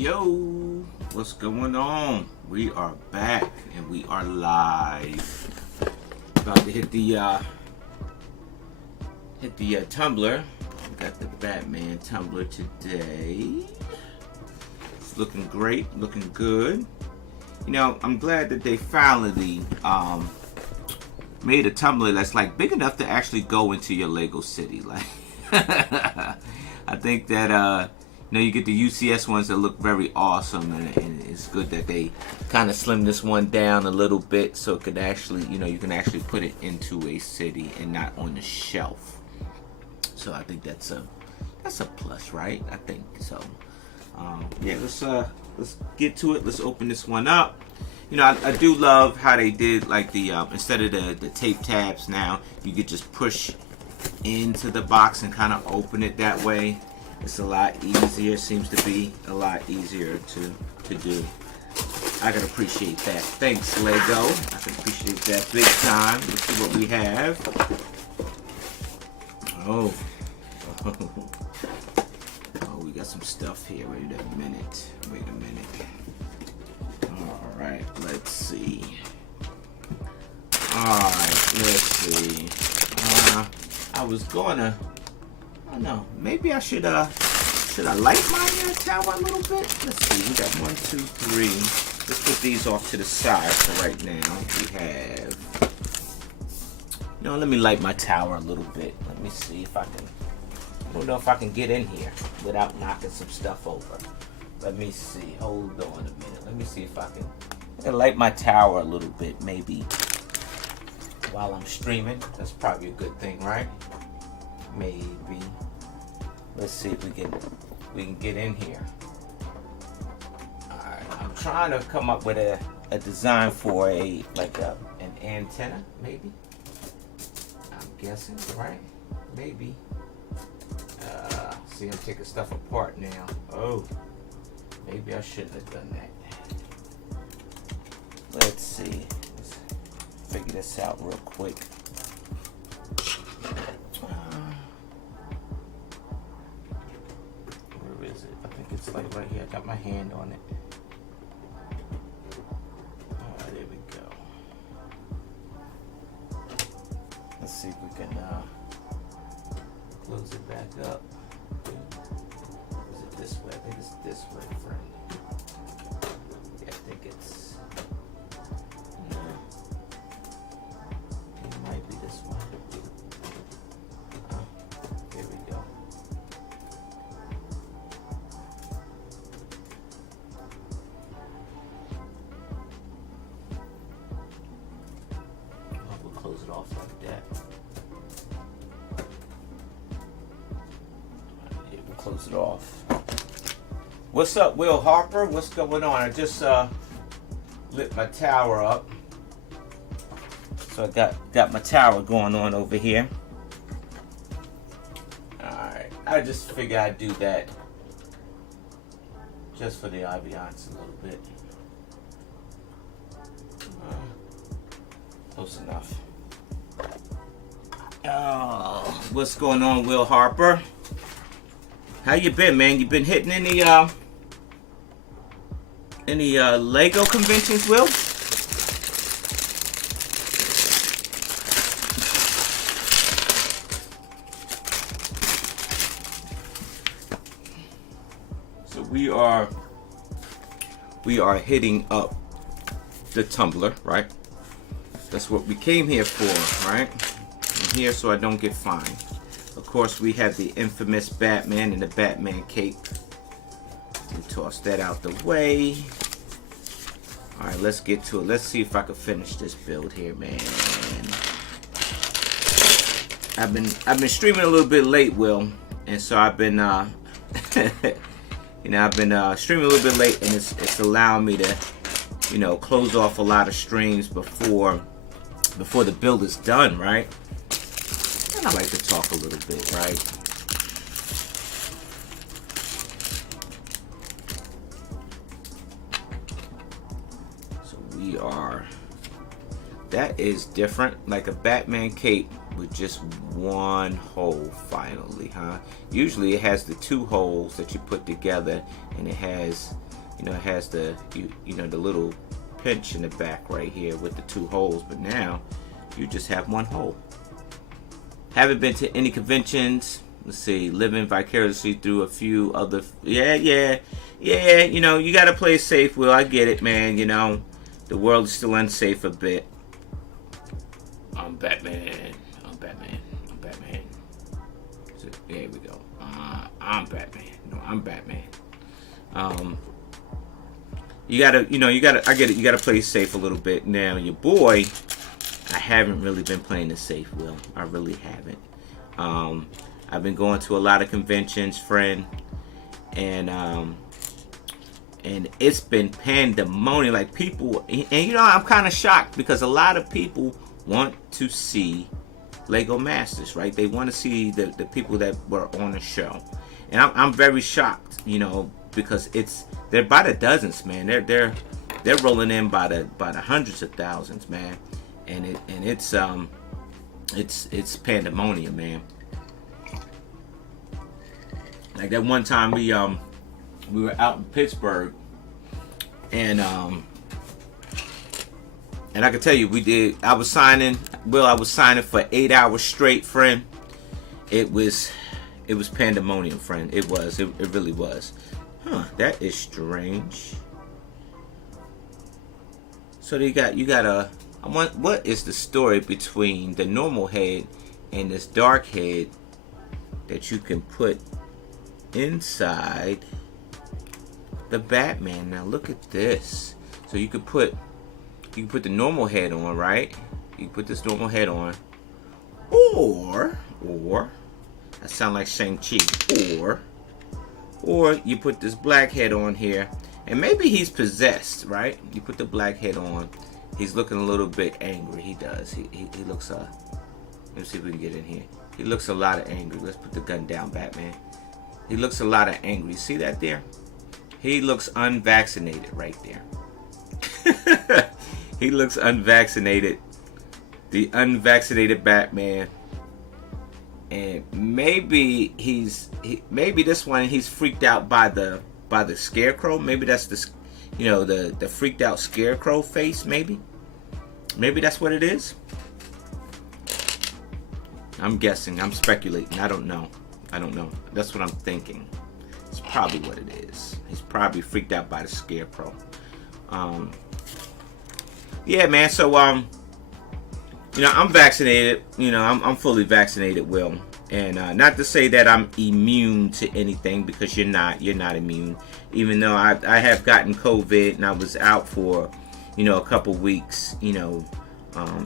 Yo, what's going on? We are back and we are live. About to hit the Tumblr. We got the Batman Tumblr today. It's looking great, looking good. You know, I'm glad that they finally made a Tumblr that's like big enough to actually go into your Lego city. Like, I think that you know, you get the UCS ones that look very awesome, and it's good that they kind of slimmed this one down a little bit so it could actually, you know, you can actually put it into a city and not on the shelf. So I think that's a plus, right? I think so. Yeah, let's get to it. Let's open this one up. You know, I do love how they did like the instead of the tape tabs, now you could just push into the box and kind of open it that way. It's a lot easier, seems to be a lot easier to do. I can appreciate that. Thanks, Lego. I can appreciate that big time. Let's see what we have. Oh, we got some stuff here. Wait a minute. All right, let's see. All right, let's see. I was gonna. I don't know. Maybe I should I light my tower a little bit? Let's see. We got 1, 2, 3. Let's put these off to the side for right now. We have. You know, let me light my tower a little bit. Let me see if I can. I don't know if I can get in here without knocking some stuff over. Let me see. Hold on a minute. Let me see if I can light my tower a little bit, maybe while I'm streaming. That's probably a good thing, right? Maybe. Let's see if we can get in here. Alright, I'm trying to come up with a design for an antenna, maybe. I'm guessing, right? Maybe. See, I'm taking stuff apart now. Oh, maybe I shouldn't have done that. Let's see. Let's figure this out real quick. It's like right here. I got my hand on it. Alright, there we go. Let's see if we can close it back up. Is it this way? I think it's this way, friend. Yeah, I think it's. It might be this way. There we go. Close it off like that. Yeah, we'll close it off. What's up, Will Harper? What's going on? I just lit my tower up. So I got my tower going on over here. Alright. I just figured I'd do that just for the ambiance a little bit. Close enough. Oh, what's going on, Will Harper? How you been, man? You been hitting any Lego conventions, Will? So we are hitting up the Tumblr, right? That's what we came here for, right? I'm here so I don't get fined. Of course, we have the infamous Batman and the Batman cape. We toss that out the way. Alright, let's get to it. Let's see if I can finish this build here, man. I've been streaming a little bit late, Will, and so I've been you know, I've been streaming a little bit late, and it's allowing me to, you know, close off a lot of streams before the build is done, right? And I like to talk a little bit, right? So we are, that is different, like a Batman cape with just one hole finally, huh? Usually it has the two holes that you put together, and it has, you know, it has the the little pinch in the back right here with the two holes. But now you just have one hole. Haven't been to any conventions. Let's see, living vicariously through a few other. Yeah. You know, you gotta play it safe, Will. I get it, man. You know, the world is still unsafe a bit. I'm Batman. So, there we go. I'm Batman. No, I'm Batman. You gotta, I get it. You gotta play it safe a little bit. Now, your boy, I haven't really been playing it safe, Will. I really haven't. I've been going to a lot of conventions, friend, and it's been pandemonium. Like, people, and you know, I'm kind of shocked because a lot of people want to see Lego Masters, right? They want to see the people that were on the show, and I'm very shocked, you know, because they're by the dozens, man. They're rolling in by the hundreds of thousands, man, and it's pandemonium, man. Like that one time we were out in Pittsburgh, and I can tell you, I was signing for 8 hours straight, friend. It was pandemonium, friend. It really was. Huh, that is strange. So what is the story between the normal head and this dark head that you can put inside the Batman? Now look at this. So you can put the normal head on, right? You can put this normal head on, or that sound like Shang-Chi, or you put this black head on here, and maybe he's possessed, right? You put the black head on. He's looking a little bit angry. He does. He looks let's see if we can get in here. He looks a lot of angry. Let's put the gun down, Batman. He looks a lot of angry. See that there? He looks unvaccinated right there. He looks unvaccinated. The unvaccinated Batman. And maybe maybe this one he's freaked out by the Scarecrow. Maybe that's the freaked out Scarecrow face. Maybe that's what it is. I'm guessing. I'm speculating. I don't know. That's what I'm thinking. It's probably what it is. He's probably freaked out by the Scarecrow. Yeah, man. So I'm vaccinated. I'm fully vaccinated, Will. And not to say that I'm immune to anything, because you're not immune. Even though I have gotten COVID and I was out for, a couple weeks, and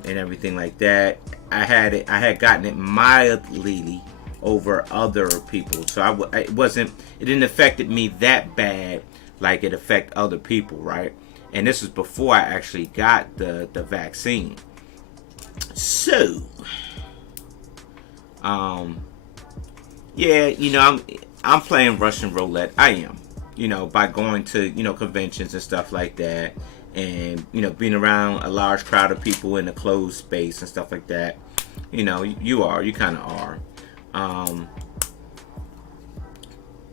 everything like that. I had gotten it mildly over other people, so it didn't affect me that bad like it affect other people, right? And this was before I actually got the vaccine. So, yeah, I'm playing Russian roulette. I am, by going to conventions and stuff like that, and being around a large crowd of people in a closed space and stuff like that. You kind of are.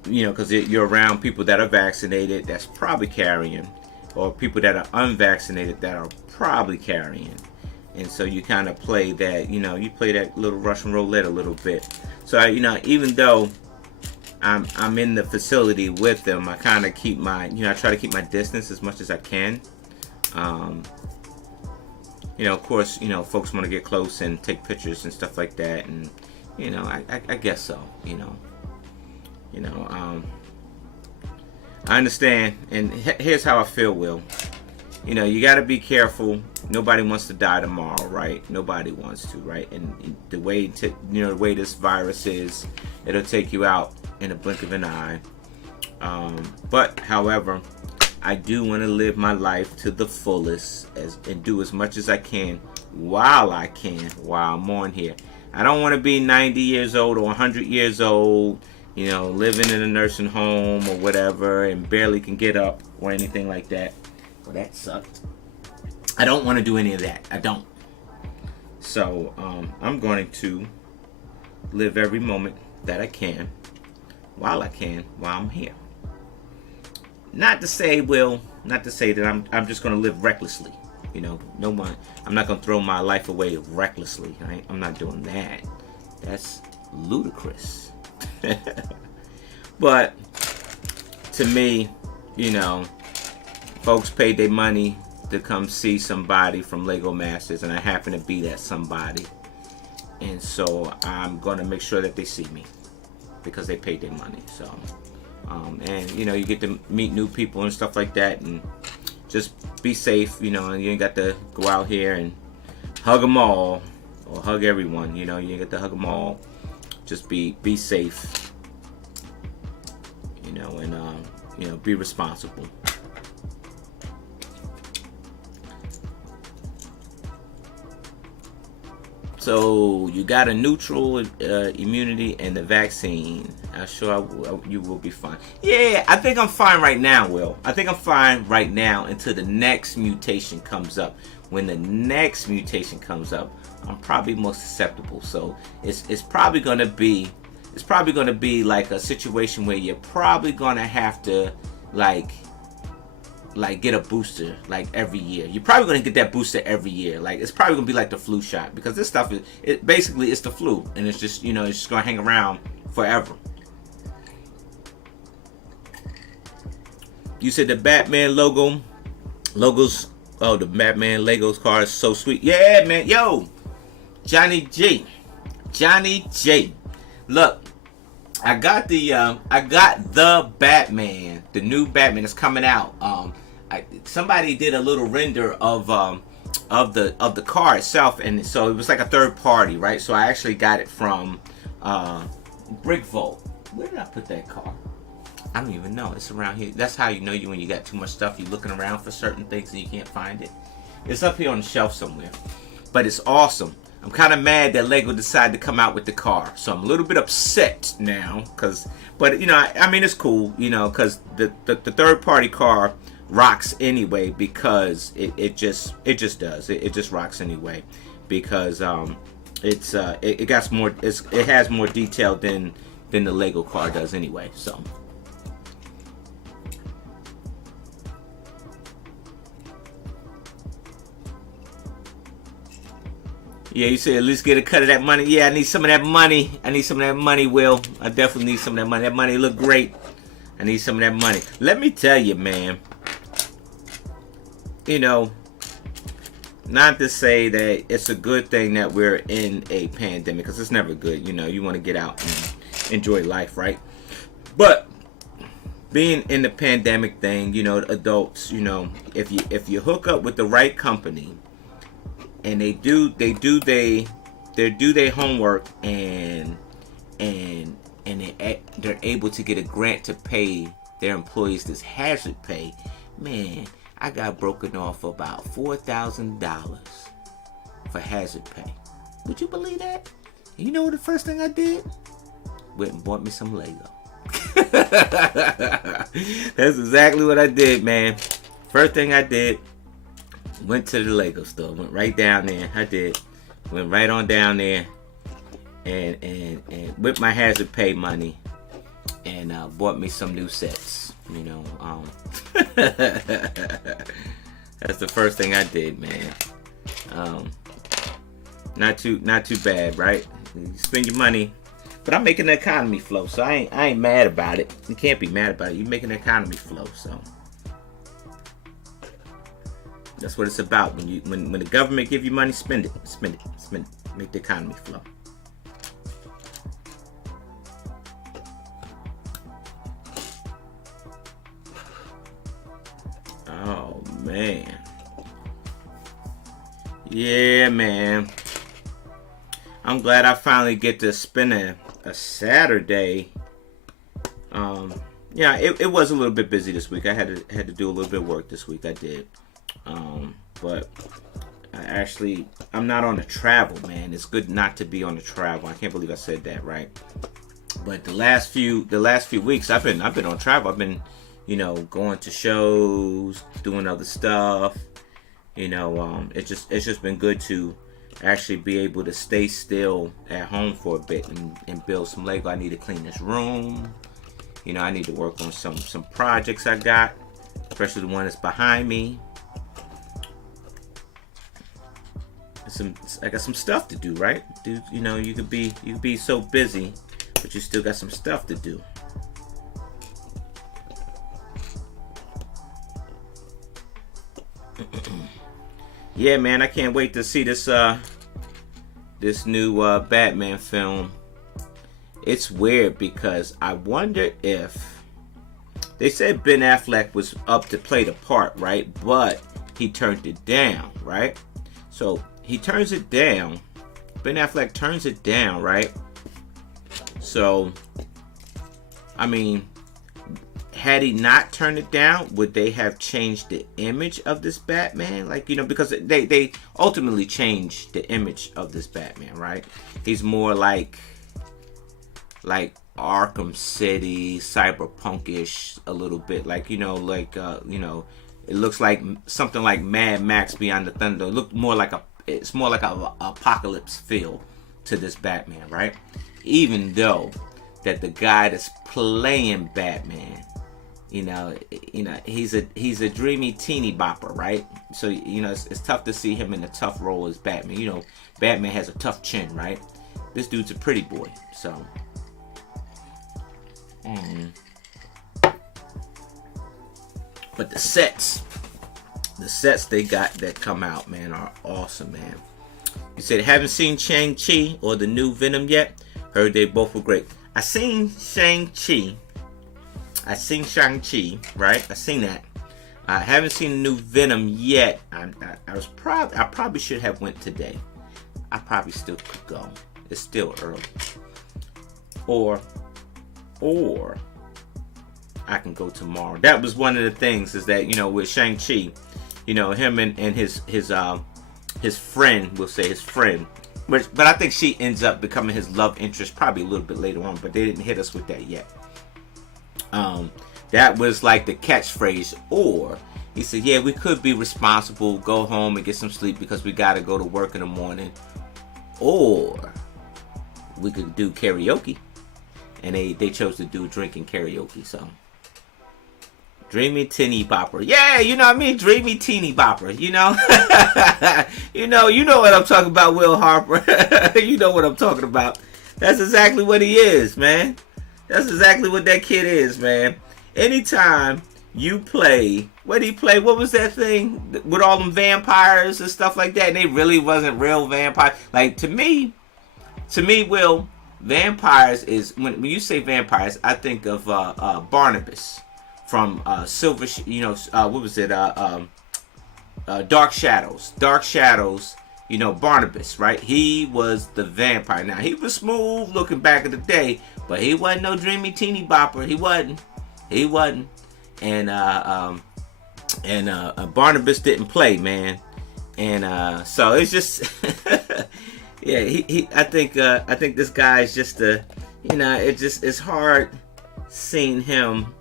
Because you're around people that are vaccinated that's probably carrying, or people that are unvaccinated that are probably carrying. And so you kind of play that, you play that little Russian roulette a little bit. So, even though I'm in the facility with them, I kind of keep I try to keep my distance as much as I can. Of course, folks want to get close and take pictures and stuff like that. And, I guess so, I understand. And here's how I feel, Will. You got to be careful. Nobody wants to die tomorrow, right? Nobody wants to, right? And the way the way this virus is, it'll take you out in a blink of an eye. But however, I do want to live my life to the fullest and do as much as I can while I'm on here. I don't want to be 90 years old or 100 years old, living in a nursing home or whatever, and barely can get up or anything like that. Well, that sucked. I don't want to do any of that. I don't. So I'm going to live every moment that I can, while I'm here. Not to say that I'm just going to live recklessly. You know, no one. I'm not going to throw my life away recklessly. Right? I'm not doing that. That's ludicrous. But to me, you know, folks paid their money to come see somebody from Lego Masters, and I happen to be that somebody. And so I'm going to make sure that they see me because they paid their money. So, and you know, you get to meet new people and stuff like that, and just be safe, you know, and you ain't got to go out here and hug them all or hug everyone, you know, you ain't got to hug them all. Just be safe, you know, and, you know, be responsible. So you got a neutral immunity and the vaccine. I'm sure you will be fine. Yeah, I think I'm fine right now, Will. I think I'm fine right now until the next mutation comes up. When the next mutation comes up, I'm probably more susceptible. So it's probably gonna be like a situation where you're probably gonna have to like get a booster like every year. You're probably gonna get that booster every year. Like it's probably gonna be like the flu shot, because this stuff basically it's the flu, and it's just, you know, it's just gonna hang around forever. You said the Batman logos. Oh, the Batman Legos car is so sweet. Yeah, man. Yo, Johnny J. Look, I got the Batman, the new Batman that's coming out. Somebody did a little render of the car itself, and so it was like a third party, right? So I actually got it from Brickvolt. Where did I put that car? I don't even know. It's around here. That's how you know when you got too much stuff. You're looking around for certain things and you can't find it. It's up here on the shelf somewhere. But it's awesome. I'm kind of mad that Lego decided to come out with the car. So I'm a little bit upset now. But, you know, I mean, it's cool, you know, because the third party car rocks anyway, because it just does. It just rocks anyway. Because it has more detail than the Lego car does anyway. So. Yeah, you said at least get a cut of that money. Yeah, I need some of that money. Will. I definitely need some of that money. That money look great. I need some of that money. Let me tell you, man. You know, not to say that it's a good thing that we're in a pandemic, because it's never good. You know, you want to get out and enjoy life, right? But being in the pandemic thing, you know, adults, you know, if you hook up with the right company, and they do their homework, and they're able to get a grant to pay their employees this hazard pay. Man, I got broken off about $4,000 for hazard pay. Would you believe that? And you know what the first thing I did? Went and bought me some Lego. That's exactly what I did, man. First thing I did, went to the Lego store, went right down there. Went right on down there, and with my hazard pay money, and bought me some new sets. You know, that's the first thing I did, man. Not too bad, right? You spend your money, but I'm making the economy flow, so I ain't mad about it. You can't be mad about it. You're making the economy flow, so. That's what it's about. When the government give you money, spend it. Make the economy flow. Oh man. Yeah, man. I'm glad I finally get to spend a Saturday. Yeah, it was a little bit busy this week. I had to do a little bit of work this week. I did. But I'm not on the travel, man. It's good not to be on the travel. I can't believe I said that, right? But the last few weeks, I've been on travel. I've been, you know, going to shows, doing other stuff. You know, it's just been good to actually be able to stay still at home for a bit and build some Lego. I need to clean this room. You know, I need to work on some projects I got, especially the one that's behind me. I got some stuff to do, right? You know, you could be so busy, but you still got some stuff to do. Yeah, man, I can't wait to see this this new Batman film. It's weird because I wonder if they said Ben Affleck was up to play the part, right? But he turned it down, right? So he turns it down. Ben Affleck turns it down, right? So, I mean, had he not turned it down, would they have changed the image of this Batman? Like, you know, because they ultimately changed the image of this Batman, right? He's more like Arkham City, cyberpunkish a little bit. Like, you know, you know, it looks like something like Mad Max Beyond the Thunder. It looked more like it's more like a apocalypse feel to this Batman, right? Even though that the guy that's playing Batman, you know, he's a dreamy teeny bopper, right? So, you know, it's tough to see him in a tough role as Batman. You know, Batman has a tough chin, right? This dude's a pretty boy, so. But the sets they got that come out, man, are awesome, man. You said, haven't seen Shang-Chi or the new Venom yet? Heard they both were great. I seen Shang-Chi, right? I seen that. I haven't seen the new Venom yet. I probably should have went today. I probably still could go. It's still early. Or I can go tomorrow. That was one of the things, is that, you know, with Shang-Chi, you know, him and his friend, we'll say his friend, but I think she ends up becoming his love interest probably a little bit later on, but they didn't hit us with that yet. That was like the catchphrase. Or he said, yeah, we could be responsible, go home and get some sleep because we got to go to work in the morning. Or we could do karaoke. And they chose to do drinking karaoke, so. Dreamy teeny bopper. Yeah, you know what I mean? Dreamy teeny bopper, you know? you know what I'm talking about, Will Harper. You know what I'm talking about. That's exactly what he is, man. That's exactly what that kid is, man. Anytime you play, what did he play? What was that thing with all them vampires and stuff like that? And they really wasn't real vampires. Like, to me, Will, vampires is, when you say vampires, I think of Barnabas from Silver, what was it? Dark Shadows. Dark Shadows, you know, Barnabas, right? He was the vampire. Now, he was smooth looking back in the day, but he wasn't no dreamy teeny bopper. He wasn't. And Barnabas didn't play, man. And so it's just yeah, I think this guy is just it's hard seeing him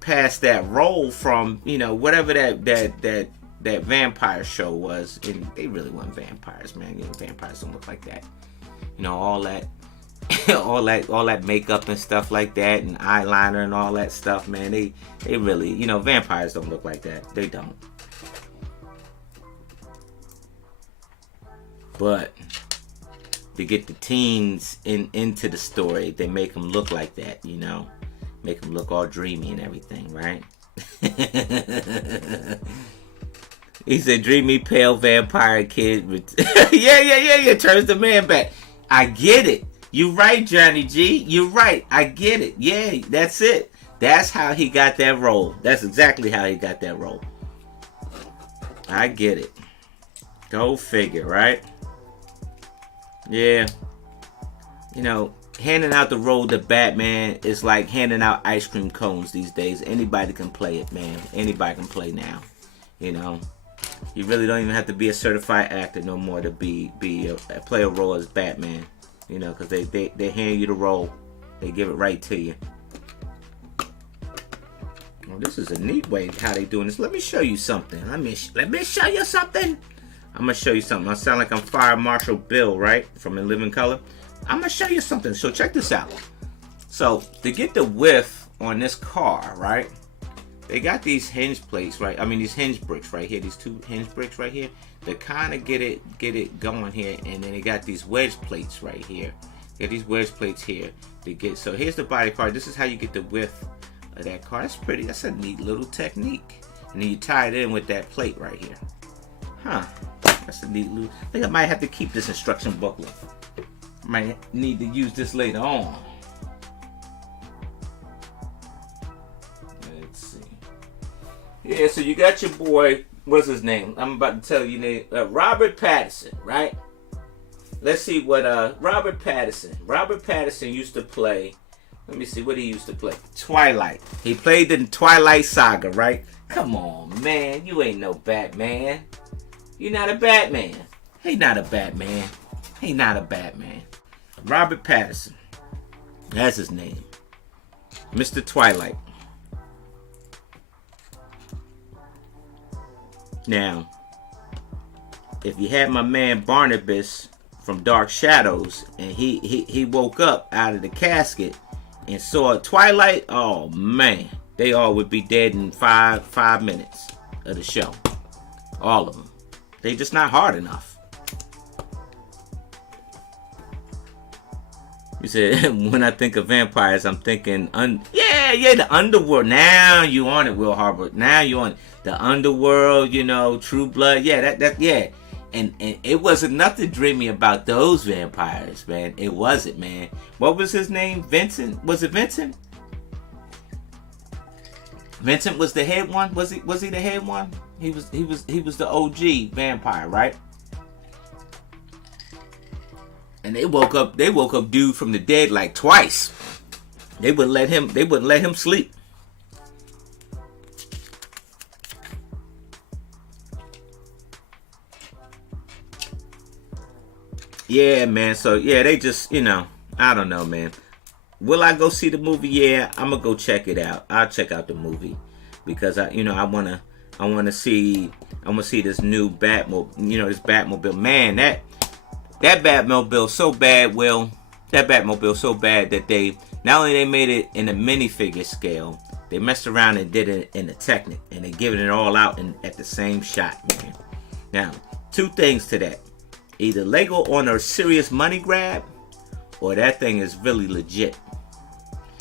pass that role from, you know, whatever that vampire show was. And they really weren't vampires, man. You know, vampires don't look like that. You know, all that all that makeup and stuff like that, and eyeliner and all that stuff, man. They really, you know, vampires don't look like that. They don't. But to get the teens into the story, they make them look like that, you know, make them look all dreamy and everything, right? He said, "Dreamy pale vampire kid." yeah. Turns the man back. I get it. You right, Johnny G. You right. I get it. Yeah, that's it. That's how he got that role. That's exactly how he got that role. I get it. Go figure, right? Yeah. You know, handing out the role to Batman is like handing out ice cream cones these days. Anybody can play it, man. Anybody can play now. You know, you really don't even have to be a certified actor no more to play a role as Batman. You know, because they hand you the role. They give it right to you. Well, this is a neat way how they doing this. Let me show you something. Let me show you something. I'm gonna show you something. I sound like I'm Fire Marshal Bill, right? From In Living Color. I'm gonna show you something. So check this out. So to get the width on this car, right? They got these hinge plates, right? I mean these hinge bricks right here. These two hinge bricks right here. They kind of get it going here, and then they got these wedge plates right here. Got these wedge plates here to get. So here's the body part. This is how you get the width of that car. That's pretty. That's a neat little technique. And then you tie it in with that plate right here. Huh? That's a neat little. I think I might have to keep this instruction booklet. Might need to use this later on. Let's see. Yeah, so you got your boy, what's his name? I'm about to tell you name. Robert Pattinson, right? Let's see what Robert Pattinson used to play. Let me see what he used to play. Twilight. He played in Twilight Saga, right? Come on, man. You ain't no Batman. You're not a Batman. He not a Batman. He not a Batman. Robert Pattinson. That's his name. Mr. Twilight. Now, if you had my man Barnabas from Dark Shadows and he woke up out of the casket and saw Twilight, oh man, they all would be dead in five minutes of the show. All of them. They just not hard enough. You said, when I think of vampires, I'm thinking, yeah, the underworld. Now you on it, Will Harbor. Now you on it. The underworld, you know, True Blood. Yeah, yeah. And it wasn't nothing dreamy about those vampires, man. It wasn't, man. What was his name? Vincent? Was it Vincent? Vincent was the head one? Was he the head one? He was the OG vampire, right? And they woke up dude from the dead like twice. They wouldn't let him sleep. Yeah, man. So yeah, they just, you know, I don't know, man. Will I go see the movie? Yeah, I'm gonna go check it out. I'll check out the movie because I wanna see this new Batmobile. You know, this Batmobile. Man, that Batmobile so bad. Will, that Batmobile so bad that they not only they made it in a minifigure scale, they messed around and did it in the Technic, and they giving it all out at the same shot, man. Now, two things to that. Either Lego on a serious money grab, or that thing is really legit.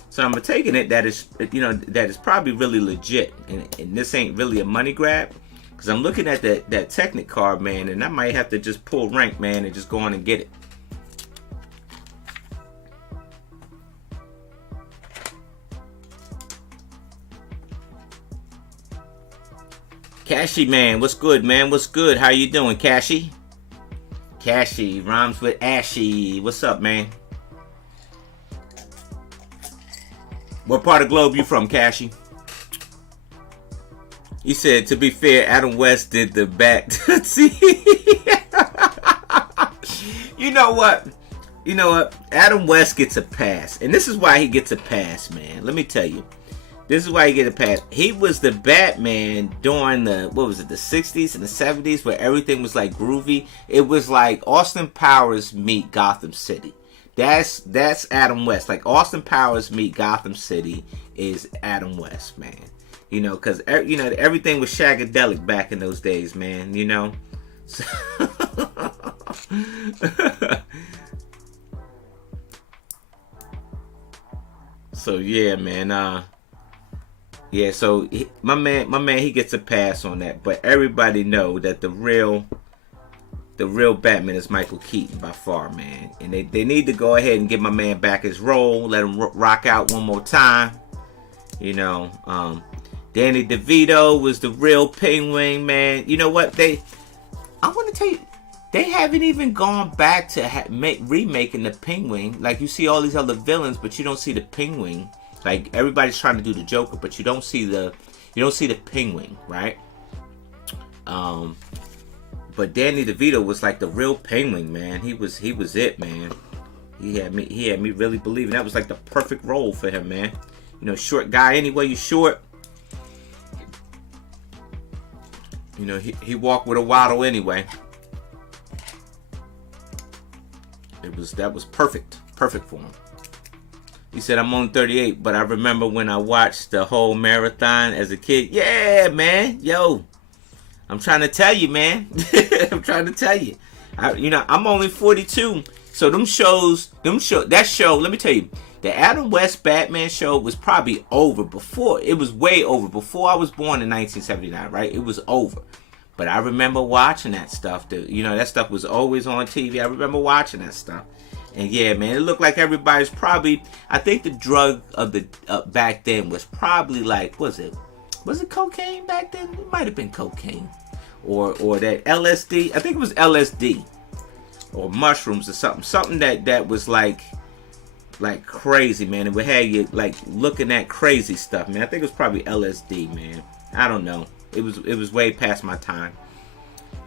So I'm taking it that is probably really legit, and this ain't really a money grab, because I'm looking at that Technic card, man, and I might have to just pull rank, man, and just go on and get it. Cashy, man, what's good, man? What's good? How you doing, Cashy? Cashy rhymes with ashy. What's up, man? What part of the globe you from, Cashy? He said, to be fair, Adam West did the back. See? You know what? Adam West gets a pass. And this is why he gets a pass, man. Let me tell you. This is why he gets a pass. He was the Batman during the 60s and the 70s, where everything was like groovy. It was like Austin Powers meet Gotham City. That's Adam West. Like Austin Powers meet Gotham City is Adam West, man. You know, because everything was shagadelic back in those days, man. You know. So yeah, man. Yeah, so my man, he gets a pass on that. But everybody know that the real Batman is Michael Keaton by far, man. And they need to go ahead and give my man back his role. Let him rock out one more time. You know, Danny DeVito was the real Penguin, man. You know what? I want to tell you, they haven't even gone back to remaking the Penguin. Like, you see all these other villains, but you don't see the Penguin. Like, everybody's trying to do the Joker, but you don't see the Penguin, right? But Danny DeVito was like the real Penguin, man. He was it, man. He had me really believing that was like the perfect role for him, man. You know, short guy anyway, you short. You know, he walked with a waddle anyway. that was perfect for him. He said, I'm only 38, but I remember when I watched the whole marathon as a kid. Yeah, man. Yo, I'm trying to tell you, man. I'm trying to tell you. I'm only 42. So that show, let me tell you, the Adam West Batman show was probably over before. It was way over before I was born in 1979, right? It was over. But I remember watching that stuff, dude. That stuff was always on TV. I remember watching that stuff. And yeah, man, it looked like everybody's probably, I think the drug of the back then was probably like, was it cocaine back then? It might have been cocaine. Or that LSD. I think it was LSD. Or mushrooms or something. Something that was like crazy, man. It would have you like looking at crazy stuff, man. I think it was probably LSD, man. I don't know. It was way past my time.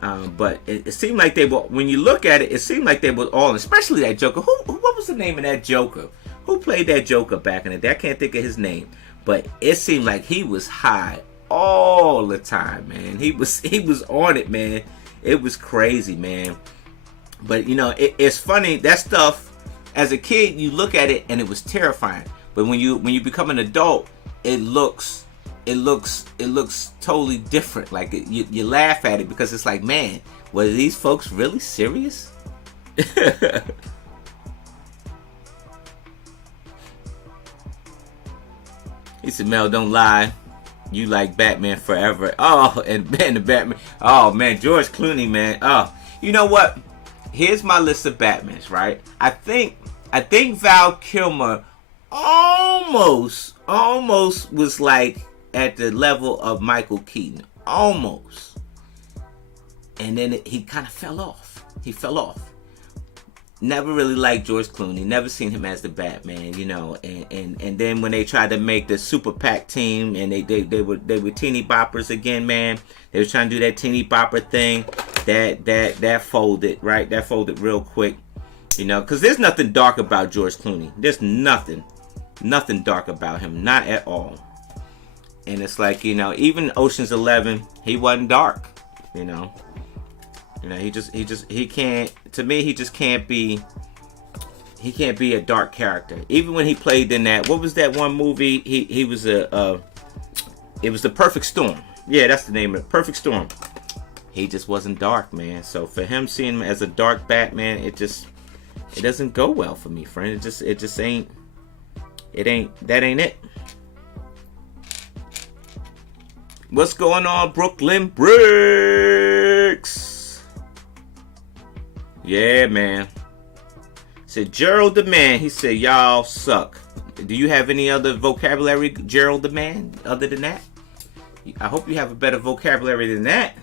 But it seemed like they were, when you look at it, it seemed like they were all, especially that Joker. What was the name of that Joker? Who played that Joker back in the day? I can't think of his name. But it seemed like he was high all the time, man. He was on it, man. It was crazy, man. But it's funny, that stuff as a kid you look at it and it was terrifying. But when you become an adult, it looks totally different. Like you laugh at it because it's like, man, were these folks really serious? He said, Mel, don't lie. You like Batman forever. Oh, and man, the Batman. Oh man, George Clooney, man. Oh, you know what? Here's my list of Batmans, right? I think Val Kilmer almost was like at the level of Michael Keaton. Almost. And then he kind of fell off. He fell off. Never really liked George Clooney. Never seen him as the Batman, And then when they tried to make the Super PAC team and they were teeny boppers again, man. They were trying to do that teeny bopper thing. That folded, right? That folded real quick. Because there's nothing dark about George Clooney. There's nothing dark about him. Not at all. And it's like, even Ocean's 11, he wasn't dark, he can't, to me, he just can't be a dark character. Even when he played in that, what was that one movie? He was it was The Perfect Storm. Yeah, that's the name of it, Perfect Storm. He just wasn't dark, man. So for him seeing him as a dark Batman, it doesn't go well for me, friend. That ain't it. What's going on, Brooklyn Bricks? Yeah, man. Said Gerald the Man. He said, y'all suck. Do you have any other vocabulary, Gerald the Man, other than that? I hope you have a better vocabulary than that.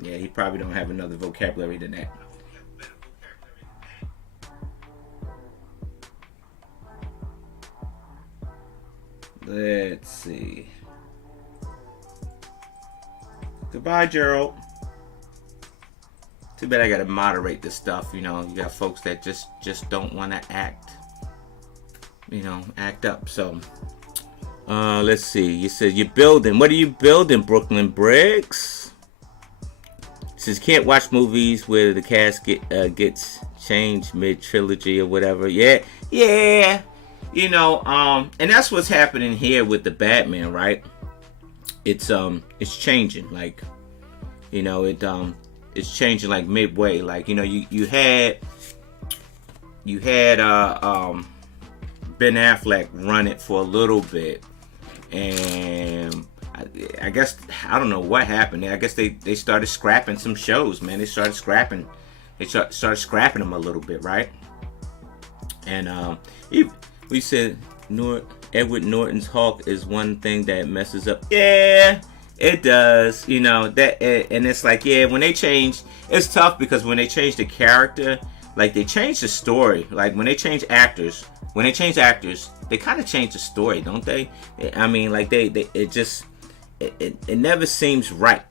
Yeah, he probably don't have another vocabulary than that. Let's see. Goodbye, Gerald. Too bad I gotta moderate this stuff. You got folks that just don't want to act up. So, let's see. You said you're building. What are you building, Brooklyn Bricks? Says can't watch movies where the cast gets changed mid-trilogy or whatever. Yeah. And that's what's happening here with the Batman, right? It's changing, like, it's changing like midway. Like, you had Ben Affleck run it for a little bit, and I guess, I don't know what happened. I guess they started scrapping some shows, man. They started scrapping them a little bit, right? And we said Edward Norton's Hulk is one thing that messes up. Yeah, it does. That, and it's like, yeah, when they change, it's tough because when they change the character, like they change the story. Like when they change actors, they kind of change the story, don't they? I mean, like it never seems right.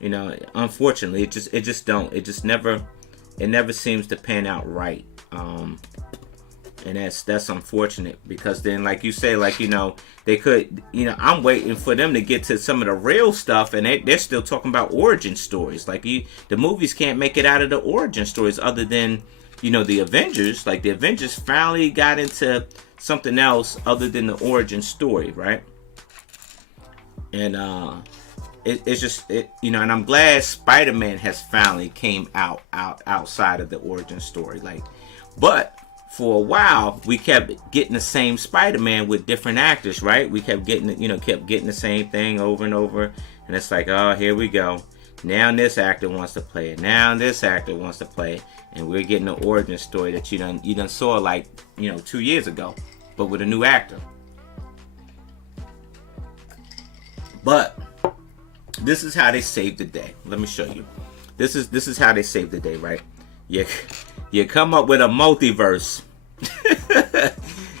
Unfortunately, it never seems to pan out right. And that's unfortunate, because then, like you say, like, they could, I'm waiting for them to get to some of the real stuff, and they're still talking about origin stories. Like, the movies can't make it out of the origin stories, other than, the Avengers. Like, the Avengers finally got into something else other than the origin story, right? And it's just, and I'm glad Spider-Man has finally came outside of the origin story. Like, but for a while, we kept getting the same Spider-Man with different actors, right? We kept getting, the same thing over and over. And it's like, oh, here we go. Now this actor wants to play it. Now this actor wants to play it. And we're getting the origin story that you done saw, like, 2 years ago, but with a new actor. But this is how they saved the day. Let me show you. This is how they saved the day, right? You come up with a multiverse.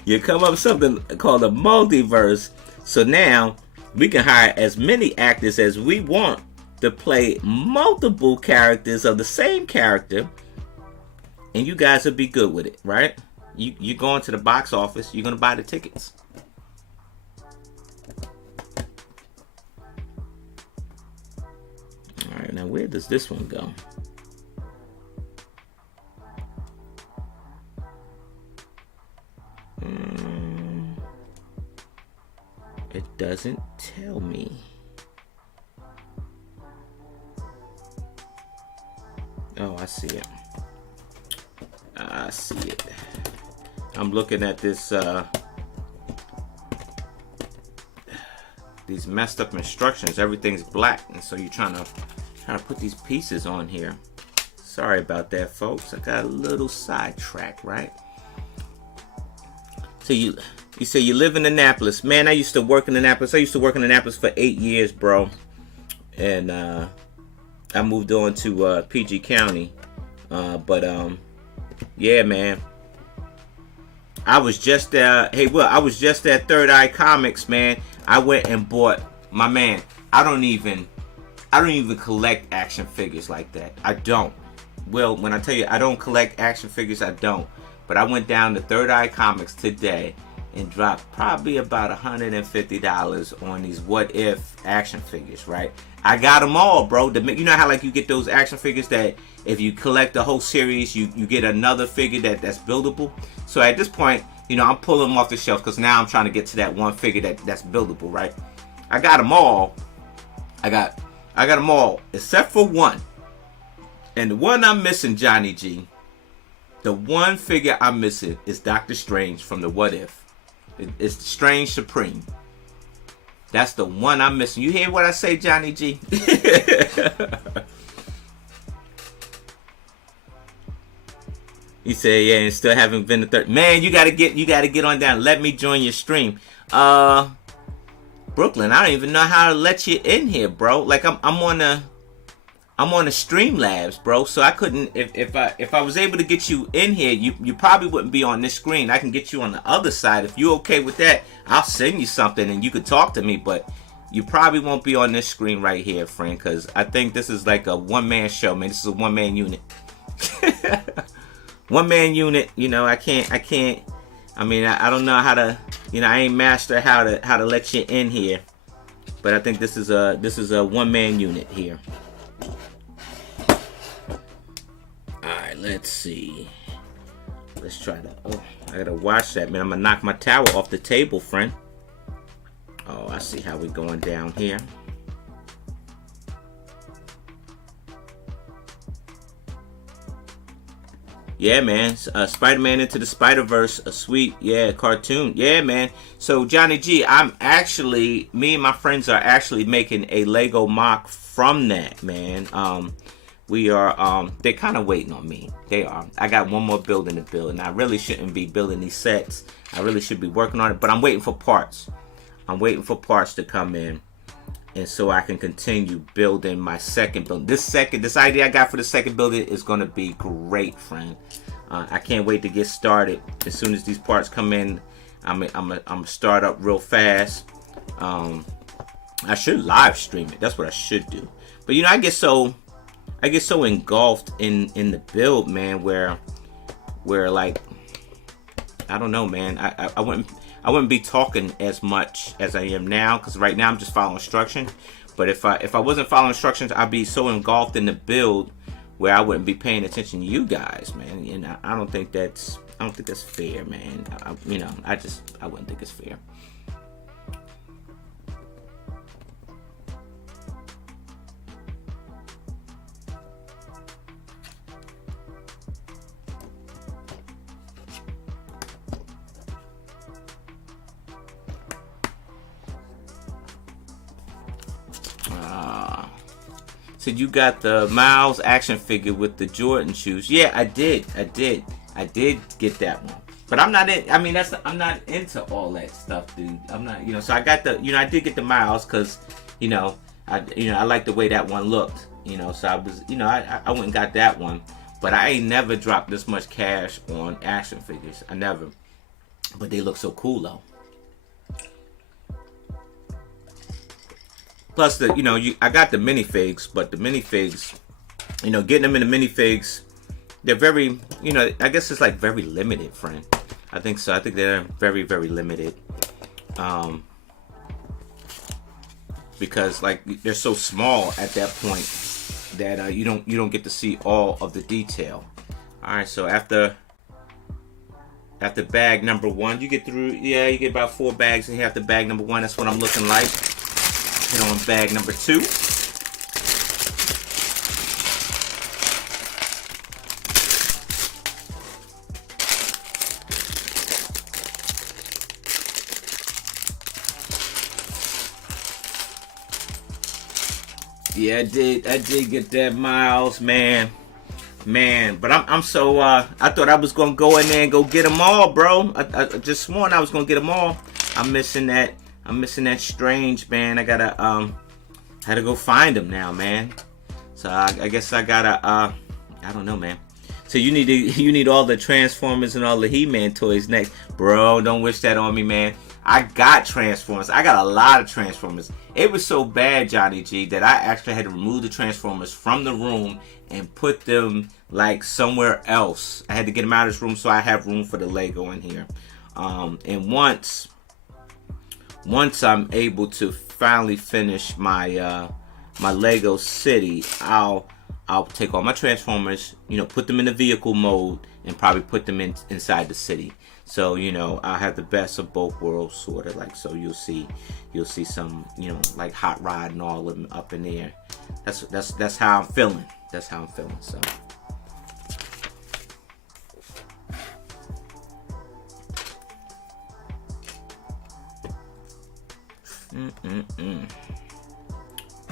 You come up with something called a multiverse. So now we can hire as many actors as we want to play multiple characters of the same character, and you guys will be good with it, right? You go into the box office, you're gonna buy the tickets. All right, now where does this one go? It doesn't tell me. Oh, I see it. I see it. I'm looking at this, these messed up instructions. Everything's black, and so you're trying to put these pieces on here. Sorry about that, folks. I got a little sidetracked, right? So you say you live in Annapolis. Man, I used to work in Annapolis. I used to work in Annapolis for 8 years, bro. And I moved on to PG County. Yeah, man. I was just I was just at Third Eye Comics, man. I went and bought, my man, I don't even collect action figures like that. I don't. Well, when I tell you I don't collect action figures, I don't. But I went down to Third Eye Comics today and dropped probably about $150 on these What If action figures, right? I got them all, bro. You know how, like, you get those action figures that if you collect the whole series, you get another figure that's buildable. So at this point, I'm pulling them off the shelf, because now I'm trying to get to that one figure that's buildable, right? I got them all. I got them all except for one. And the one I'm missing, Johnny G, the one figure I'm missing is Doctor Strange from the What If. It's Strange Supreme. That's the one I'm missing. You hear what I say, Johnny G? He said, yeah, and still haven't been the third. Man, you gotta get on down. Let me join your stream. Brooklyn, I don't even know how to let you in here, bro. Like, I'm on the Streamlabs, bro. So I couldn't, if I was able to get you in here, you probably wouldn't be on this screen. I can get you on the other side. If you're okay with that, I'll send you something and you could talk to me, but you probably won't be on this screen right here, friend, because I think this is like a one-man show, man. This is a one-man unit. One-man unit, I can't, I mean, I don't know how to, I ain't master how to let you in here, but I think this is a one-man unit here. Alright, let's see. Let's try to, oh, I gotta watch that, man. I'm gonna knock my tower off the table, friend. Oh, I see how we're going down here. Yeah, man. Spider-Man Into the Spider-Verse, a sweet, cartoon. Yeah, man. So, Johnny G, me and my friends are actually making a Lego mock from that, man. We are, they're kind of waiting on me. They are. I got one more building to build, and I really shouldn't be building these sets. I really should be working on it, but I'm waiting for parts. I'm waiting for parts to come in, and so I can continue building my second building. This idea I got for the second building is going to be great, friend. I can't wait to get started. As soon as these parts come in, I'm start up real fast. I should live stream it. That's what I should do. But I get so engulfed in the build, man, where like I don't know, man. I wouldn't be talking as much as I am now, because right now I'm just following instructions. But if I wasn't following instructions, I'd be so engulfed in the build where I wouldn't be paying attention to you guys, man. And I don't think that's fair, man. I wouldn't think it's fair. So you got the Miles action figure with the Jordan shoes. Yeah, I did get that one. But I'm not in. I mean, I'm not into all that stuff, dude. I'm not. So I got the. I did get the Miles because, I like the way that one looked. So I was. I went and got that one. But I ain't never dropped this much cash on action figures. I never. But they look so cool though. Plus I got the minifigs, but the minifigs, getting them in the minifigs, they're very, I guess it's like very limited, friend. I think so. I think they're very, very limited. Because like they're so small at that point that you don't get to see all of the detail. All right, so after bag number 1, you get you get about 4 bags and after bag number 1, that's what I'm looking like. Hit on bag number 2. Yeah, I did get that Miles, man. But I'm so I thought I was gonna go in there and go get them all, bro. I just sworn I was gonna get them all. I'm missing that Strange, man. I gotta had to go find him now, man. So I guess I gotta I don't know, man. So you need all the Transformers and all the He-Man toys next, bro. Don't wish that on me, man. I got Transformers. I got a lot of Transformers. It was so bad, Johnny G, that I actually had to remove the Transformers from the room and put them like somewhere else. I had to get them out of this room so I have room for the Lego in here. And once I'm able to finally finish my my Lego city, I'll take all my Transformers, put them in the vehicle mode and probably put them inside the city. So, I'll have the best of both worlds, sort of like. So you'll see some, like Hot Rod and all of them up in there. That's how I'm feeling. That's how I'm feeling. So.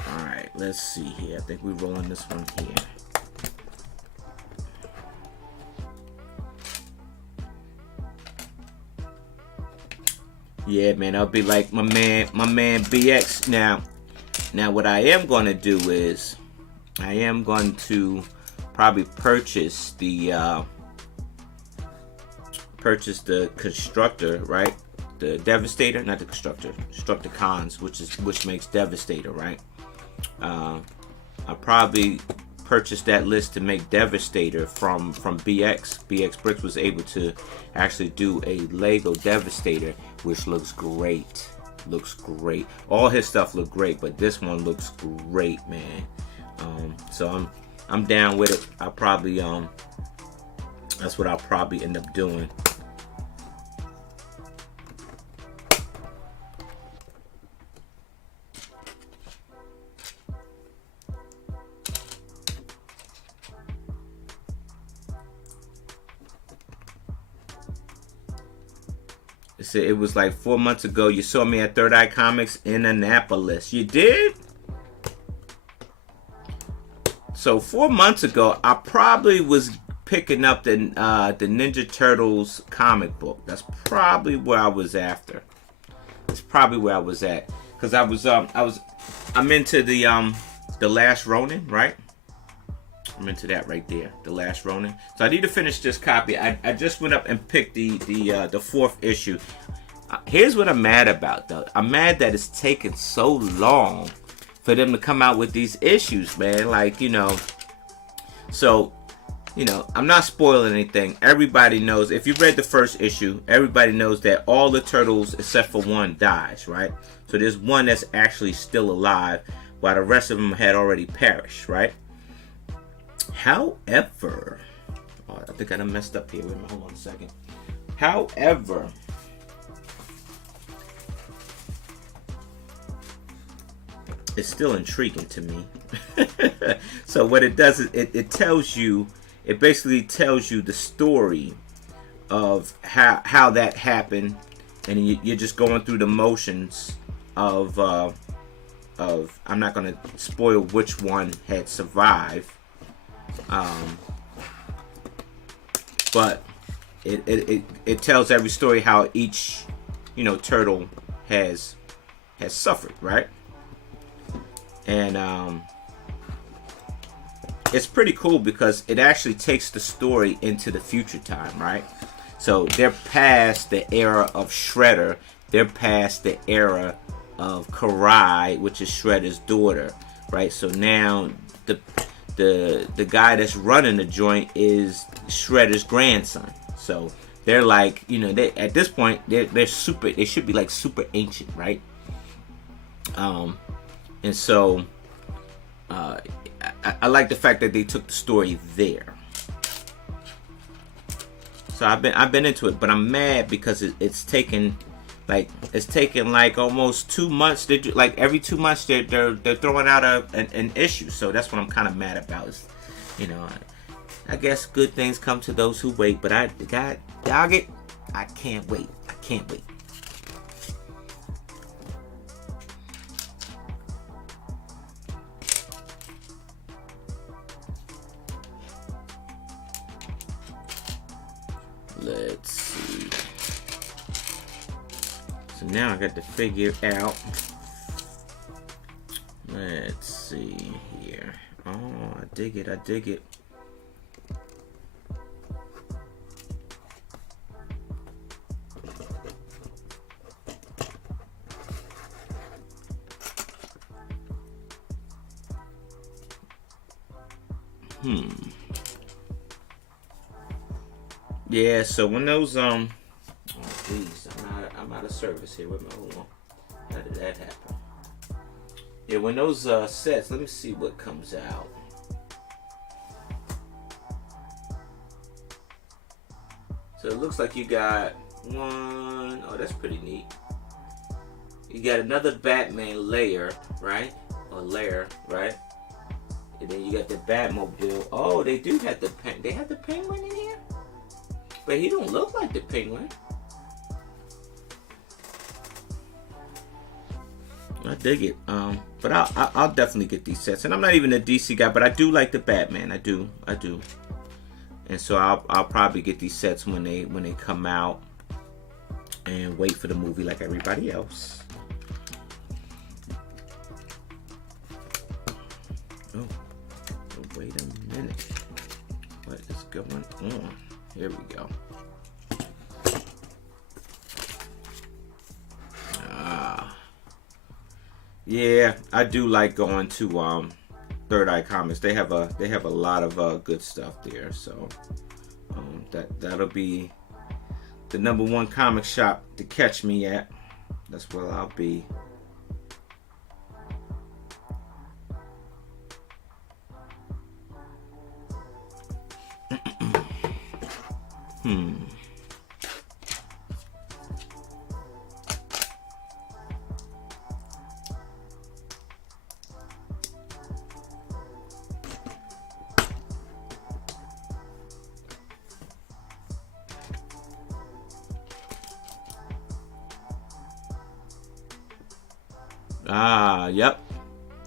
All right, let's see here. I think we're rolling this one here. Yeah, man, I'll be like my man BX. Now what I am going to do is I am going to probably purchase the Constructor, right? The Devastator, not the Constructor, Constructicons, which makes Devastator, right? I probably purchased that list to make Devastator from BX. BX Bricks was able to actually do a Lego Devastator, which looks great. Looks great. All his stuff look great, but this one looks great, man. So I'm down with it. I'll probably that's what I'll probably end up doing. It was like 4 months ago. You saw me at Third Eye Comics in Annapolis. You did? So 4 months ago, I probably was picking up the Ninja Turtles comic book. That's probably where I was after. That's probably where I was at. Cause I'm into the Last Ronin, right? I'm into that right there, The Last Ronin. So I need to finish this copy. I just went up and picked the 4th issue. Here's what I'm mad about, though. I'm mad that it's taken so long for them to come out with these issues, man. Like, so you know, I'm not spoiling anything. Everybody knows, if you read the first issue, everybody knows that all the turtles except for one dies, right? So there's one that's actually still alive, while the rest of them had already perished, right? However, oh, I think I done messed up here. Wait a minute, hold on a second. However, it's still intriguing to me. So what it does is it tells you, it basically tells you the story of how that happened, and you're just going through the motions of I'm not going to spoil which one had survived, but it tells every story how each, you know, turtle has suffered, right? And it's pretty cool because it actually takes the story into the future time, right? So they're past the era of Shredder. They're past the era of Karai, which is Shredder's daughter, right? So now the guy that's running the joint is Shredder's grandson. So they're like, you know, they at this point they're super. They should be like super ancient, right? And so I like the fact that they took the story there. So I've been into it, but I'm mad because it's taken like almost 2 months. Like every 2 months they're throwing out an issue. So that's what I'm kind of mad about. Is, you know, I guess good things come to those who wait. But God dog it, I can't wait. I can't wait. Let's see. So now I got to figure out. Let's see here. Oh, I dig it. I dig it. Yeah, so when those oh please, I'm out of service here. Wait a minute, hold on. How did that happen? Yeah, when those sets, let me see what comes out. So it looks like you got one, oh that's pretty neat. You got another Batman layer, right? Or layer, right? And then you got the Batmobile. Oh, they do have they have the Penguin in here? But he don't look like the Penguin. I dig it. But I'll definitely get these sets. And I'm not even a DC guy, but I do like the Batman. I do. And so I'll probably get these sets when they come out, and wait for the movie like everybody else. Oh, wait a minute. What is going on? Here we go. Yeah, I do like going to Third Eye Comics. They have a lot of good stuff there. So that'll be the #1 comic shop to catch me at. That's where I'll be.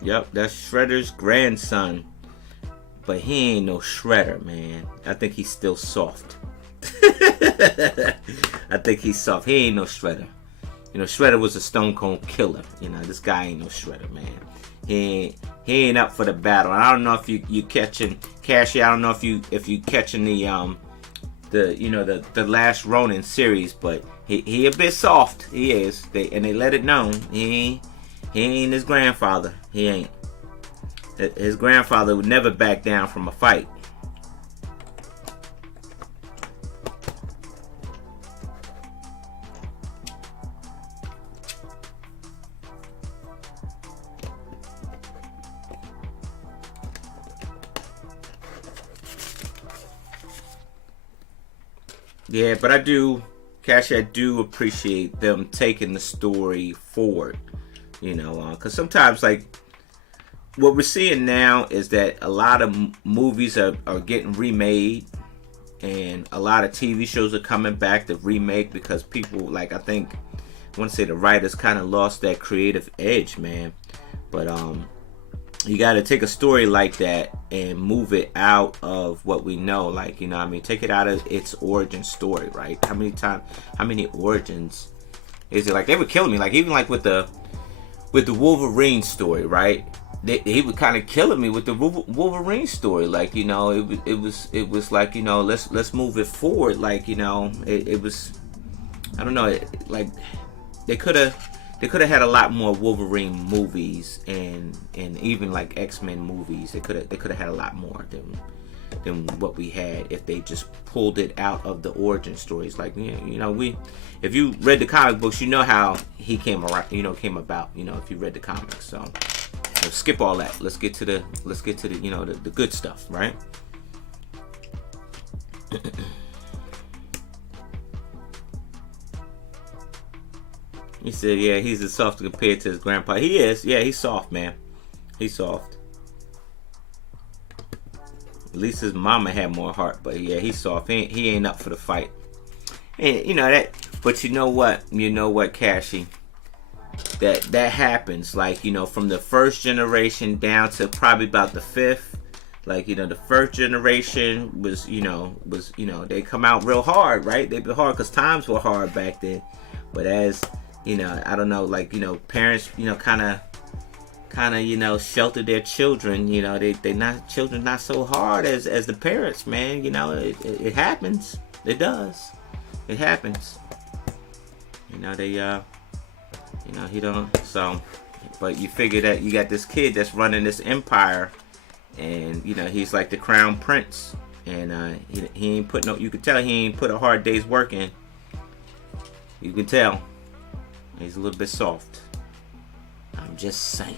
Yep, that's Shredder's grandson. But he ain't no Shredder, man. I think he's still soft. I think he's soft. He ain't no Shredder. You know, Shredder was a stone cold killer. You know, this guy ain't no Shredder, man. He ain't up for the battle. And I don't know if you catching Cashy. I don't know if you catching the last Ronin series, but he a bit soft. He is. They let it known. He ain't his grandfather. He ain't. His grandfather would never back down from a fight. Yeah, but I do, Cassie, I do appreciate them taking the story forward. You know, because sometimes, like, what we're seeing now is that a lot of movies are getting remade, and a lot of TV shows are coming back to remake because people, like, I think, I want to say the writers kind of lost that creative edge, man. But you got to take a story like that and move it out of what we know, like, you know what I mean, take it out of its origin story, right? How many origins is it? Like, they were killing me, like, even like with the Wolverine story, right? He was kind of killing me with the Wolverine story, like, you know, it was like, you know, let's move it forward, like, you know, it was, I don't know, like, they could have had a lot more Wolverine movies, and even like X-Men movies. They could have had a lot more than what we had if they just pulled it out of the origin stories. Like, you know, if you read the comic books, you know how he came about. You know, if you read the comics. So skip all that. Let's get to the you know, the good stuff, right? He said, yeah, he's as soft compared to his grandpa. He is. Yeah, he's soft, man. He's soft. At least his mama had more heart. But yeah, he's soft. He ain't up for the fight. And you know that. But you know what? Cashy? That happens. Like, you know, from the first generation down to probably about the fifth. Like, you know, the first generation was, they come out real hard, right? They be hard because times were hard back then. But as, you know, I don't know, like, you know, parents, you know, kind of, you know, shelter their children. You know, children not so hard as the parents, man. You know, it happens. It does. It happens. You know, they, you know, he don't, so, but you figure that you got this kid that's running this empire, and, you know, he's like the crown prince, and he ain't put you can tell he ain't put a hard day's work in. You can tell. He's a little bit soft. I'm just saying.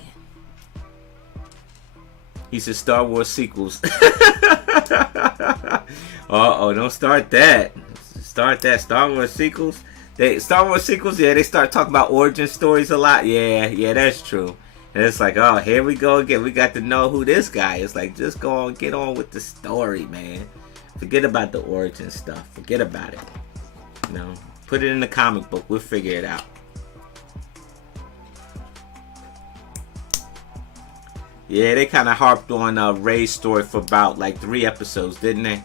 He said Star Wars sequels. Uh-oh, don't start that. Star Wars sequels. Star Wars sequels, yeah, they start talking about origin stories a lot. Yeah, that's true. And it's like, oh, here we go again. We got to know who this guy is. Like, just go on, get on with the story, man. Forget about the origin stuff. Forget about it. You know, put it in the comic book. We'll figure it out. Yeah, they kind of harped on Rey's story for about like 3 episodes, didn't they?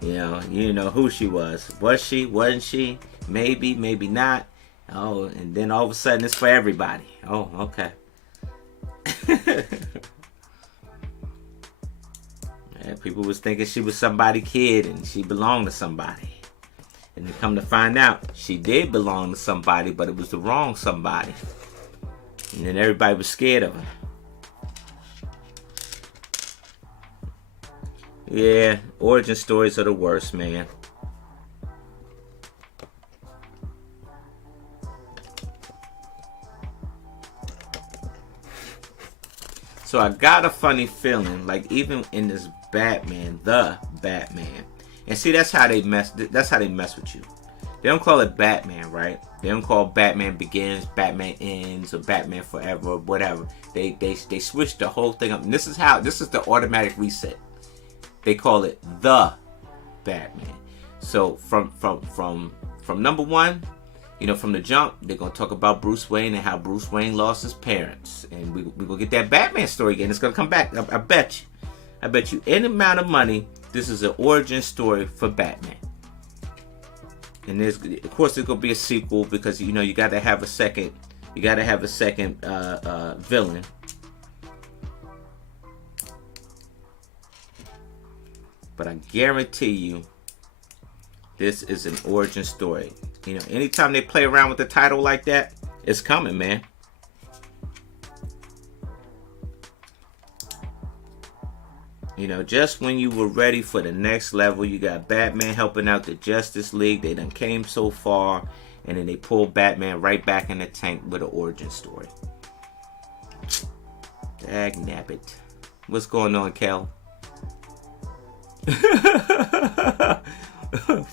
You know who she was. Was she? Wasn't she? Maybe, maybe not. Oh, and then all of a sudden it's for everybody. Oh, okay. Yeah, people was thinking she was somebody's kid and she belonged to somebody. And then come to find out, she did belong to somebody, but it was the wrong somebody. And then everybody was scared of her. Yeah, origin stories are the worst, man. So I got a funny feeling, like even in this Batman, the Batman, and see that's how they mess with you. They don't call it Batman, right? They don't call Batman Begins, Batman Ends, or Batman Forever, or whatever. They switch the whole thing up. And this is the automatic reset. They call it the Batman. So from number 1, you know, from the jump, they're gonna talk about Bruce Wayne and how Bruce Wayne lost his parents, and we're gonna get that Batman story again. It's gonna come back. I bet you any amount of money. This is an origin story for Batman. And of course, there's gonna be a sequel because you know you gotta have a second. You gotta have a second villain. But I guarantee you, this is an origin story. You know, anytime they play around with the title like that, it's coming, man. You know, just when you were ready for the next level, you got Batman helping out the Justice League. They done came so far, and then they pulled Batman right back in the tank with an origin story. Dag nabbit. What's going on, Kel?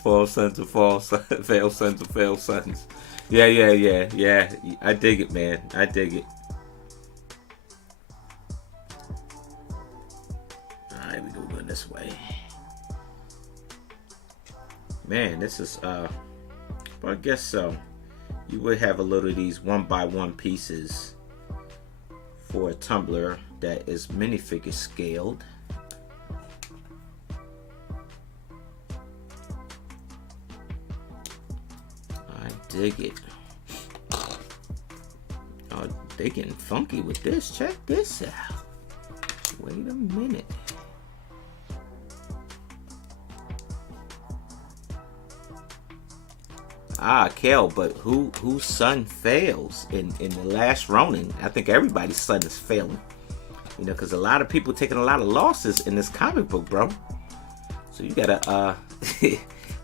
Fall sons of fall sons, fail sons of fail sons. Yeah. I dig it, man. I dig it. Alright, we go this way. Man, this is well, I guess so. You would have a load of these 1x1 pieces for a tumbler that is minifigure scaled. I dig it. Oh, they getting funky with this. Check this out. Wait a minute. Ah, Kel, but whose son fails in the last Ronin? I think everybody's son is failing. You know, because a lot of people taking a lot of losses in this comic book, bro. So you gotta, I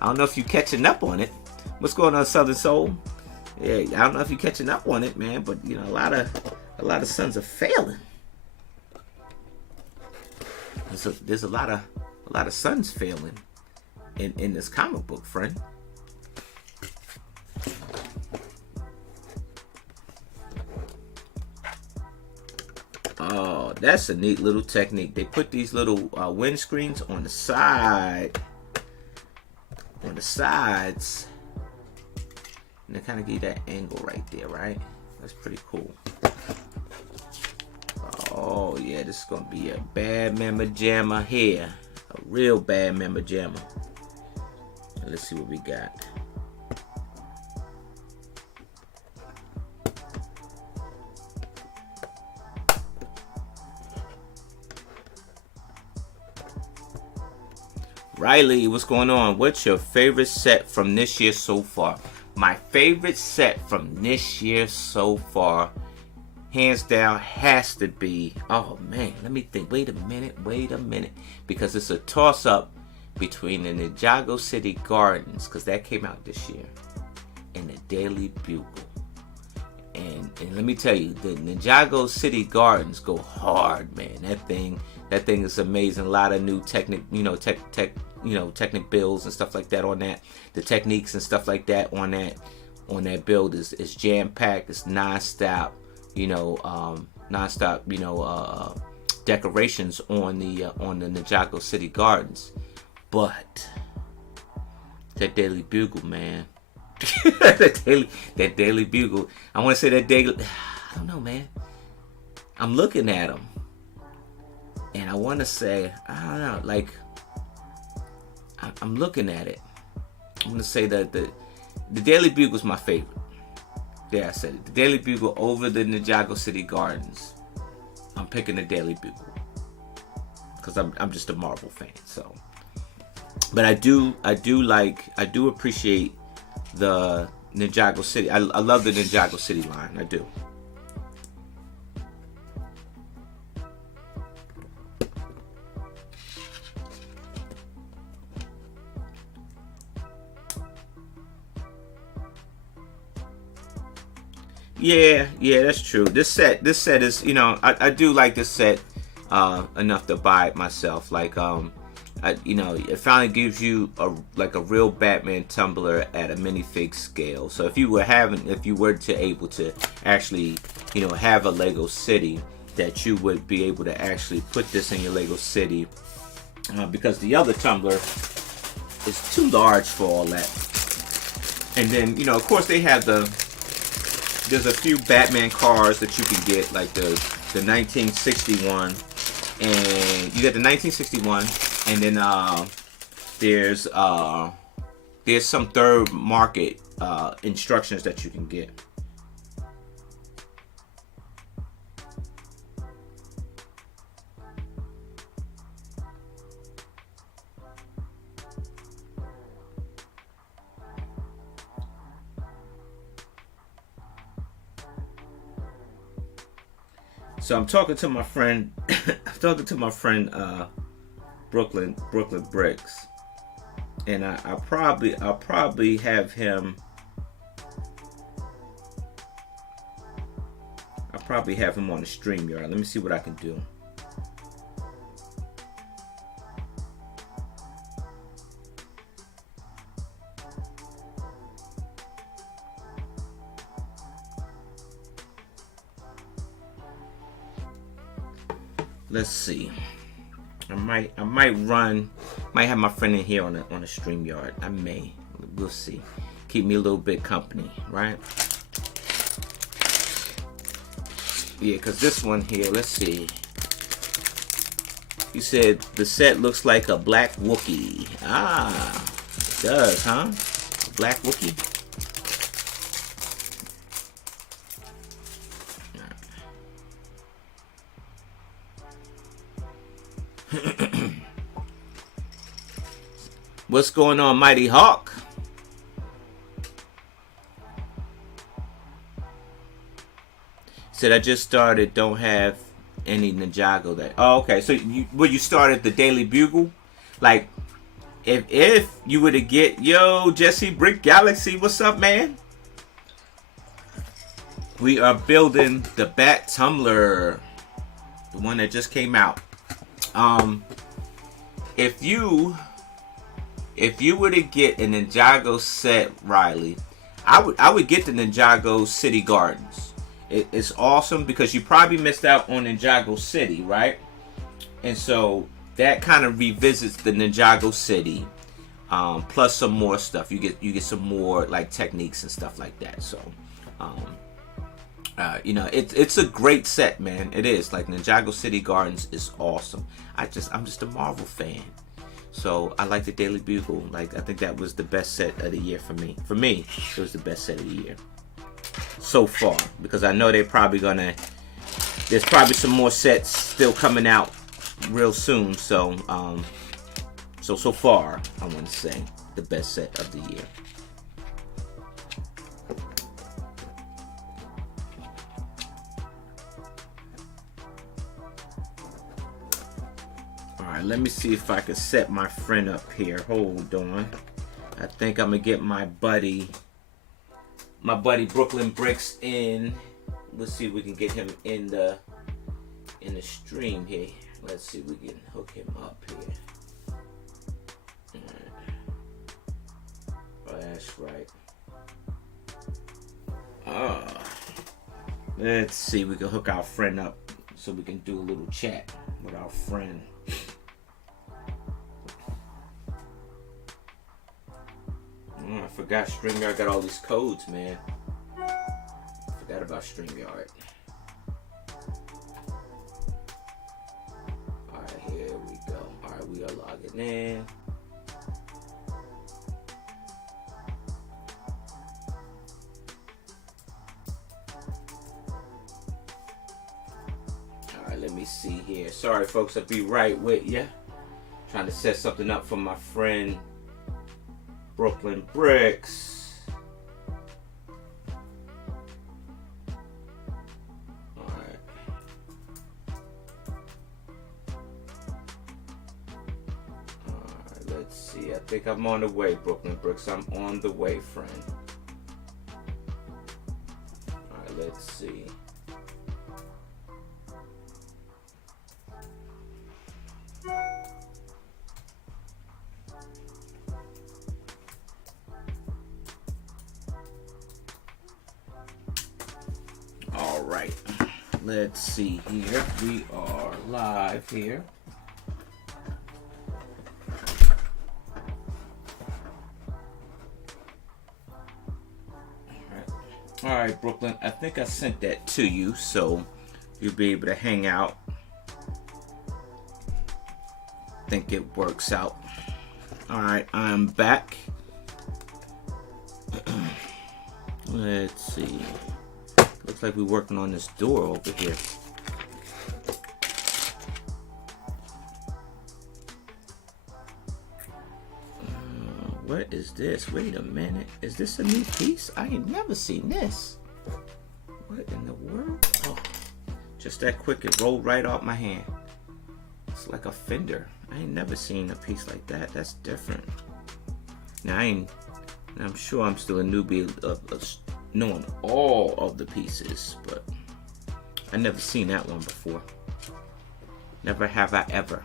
don't know if you catching up on it. What's going on, Southern Soul? Yeah, I don't know if you catching up on it, man. But you know, a lot of sons are failing. There's a lot of sons failing in this comic book, friend. Oh, that's a neat little technique. They put these little windscreens on the side, on the sides, and they kind of give you that angle right there, right? That's pretty cool. Oh yeah, this is gonna be a Batman Jammer here, a real Batman Jammer. Let's see what we got. Riley, what's going on? What's your favorite set from this year so far? My favorite set from this year so far, hands down, has to be, oh man, let me think. Wait a minute. Because it's a toss-up between the Ninjago City Gardens, because that came out this year, and the Daily Bugle. And let me tell you, the Ninjago City Gardens go hard, man. That thing is amazing. A lot of new technic builds and stuff like that on that. The techniques and stuff like that on that build is jam-packed. It's non-stop, decorations on the Ninjago City Gardens. But that Daily Bugle, man. that daily Bugle. I want to say that daily. I don't know, man. I'm looking at them, and I want to say, I don't know. Like, I'm looking at it. I'm gonna say that the Daily Bugle is my favorite. Yeah, I said it. The Daily Bugle over the Ninjago City Gardens. I'm picking the Daily Bugle because I'm just a Marvel fan. So, but I do appreciate the Ninjago City. I love the Ninjago City line. I do. Yeah, that's true. This set is, I do like this set enough to buy it myself. Like, it finally gives you a real Batman tumbler at a minifig scale. So if you were able to actually, have a Lego City, that you would be able to actually put this in your Lego City, because the other tumbler is too large for all that. And then, of course, there's a few Batman cars that you can get, like the 1961, and you get the 1961. And then there's some third market instructions that you can get. So I'm talking to my friend. Brooklyn Bricks, and I'll probably have him. I'll probably have him on the StreamYard. Let me see what I can do. let's see. I might have my friend in here on a StreamYard. I may. We'll see. Keep me a little bit company, right? Yeah, because this one here, let's see. You said the set looks like a black Wookiee. Ah, it does, huh? A black Wookiee. What's going on, Mighty Hawk? Said I just started, don't have any Ninjago that. Oh, okay. So you started the Daily Bugle, like if you were to get Jesse Brick Galaxy, what's up, man? We are building the Bat Tumblr, the one that just came out. If you were to get a Ninjago set, Riley, I would get the Ninjago City Gardens. It's awesome because you probably missed out on Ninjago City, right? And so that kind of revisits the Ninjago City, plus some more stuff. You get some more like techniques and stuff like that. So, it's a great set, man. It is. Like Ninjago City Gardens is awesome. I'm just a Marvel fan. So I like the Daily Bugle. Like I think that was the best set of the year for me. For me, it was the best set of the year so far, because I know there's probably some more sets still coming out real soon. So so far I want to say the best set of the year. Alright, let me see if I can set my friend up here. Hold on. I think I'm gonna get my buddy Brooklyn Bricks in. Let's see if we can get him in the stream here. Let's see if we can hook him up here. Oh, that's right. Let's see, we can hook our friend up so we can do a little chat with our friend. I forgot StreamYard got all these codes, man. Forgot about StreamYard. Alright, here we go. Alright, we are logging in. Alright, let me see here. Sorry, folks, I'll be right with you. Trying to set something up for my friend Brooklyn Bricks. Alright. Alright, let's see. I think I'm on the way, Brooklyn Bricks. I'm on the way, friend. Alright, let's see. Alright, let's see here. We are live here. Alright, Brooklyn, I think I sent that to you, so you'll be able to hang out. I think it works out. Alright, I'm back. Let's see. Looks like we're working on this door over here. What is this? Wait a minute. Is this a new piece? I ain't never seen this. What in the world? Oh, just that quick, it rolled right off my hand. It's like a fender. I ain't never seen a piece like that. That's different. Now I'm sure I'm still a newbie of knowing all of the pieces, but I never seen that one before. Never have I ever.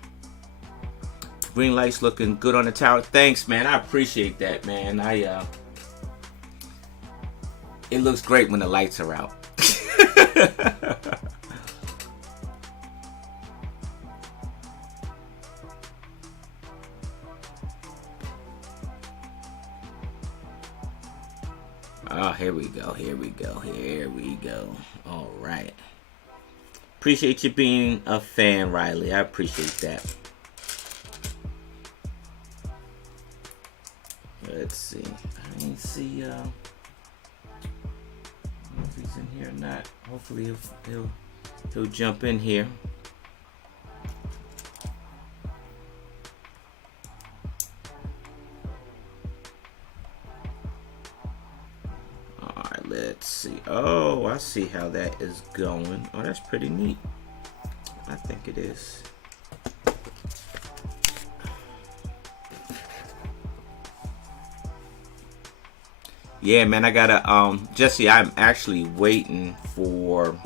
Green lights looking good on the tower. Thanks, man. I appreciate that, man. It looks great when the lights are out. here we go. Here we go. Here we go. All right. Appreciate you being a fan, Riley. I appreciate that. Let's see. I didn't see. I don't know if he's in here or not. Hopefully he'll jump in here. Alright, let's see. Oh, I see how that is going. Oh, that's pretty neat. I think it is. Yeah, man, I gotta Jesse, I'm actually waiting for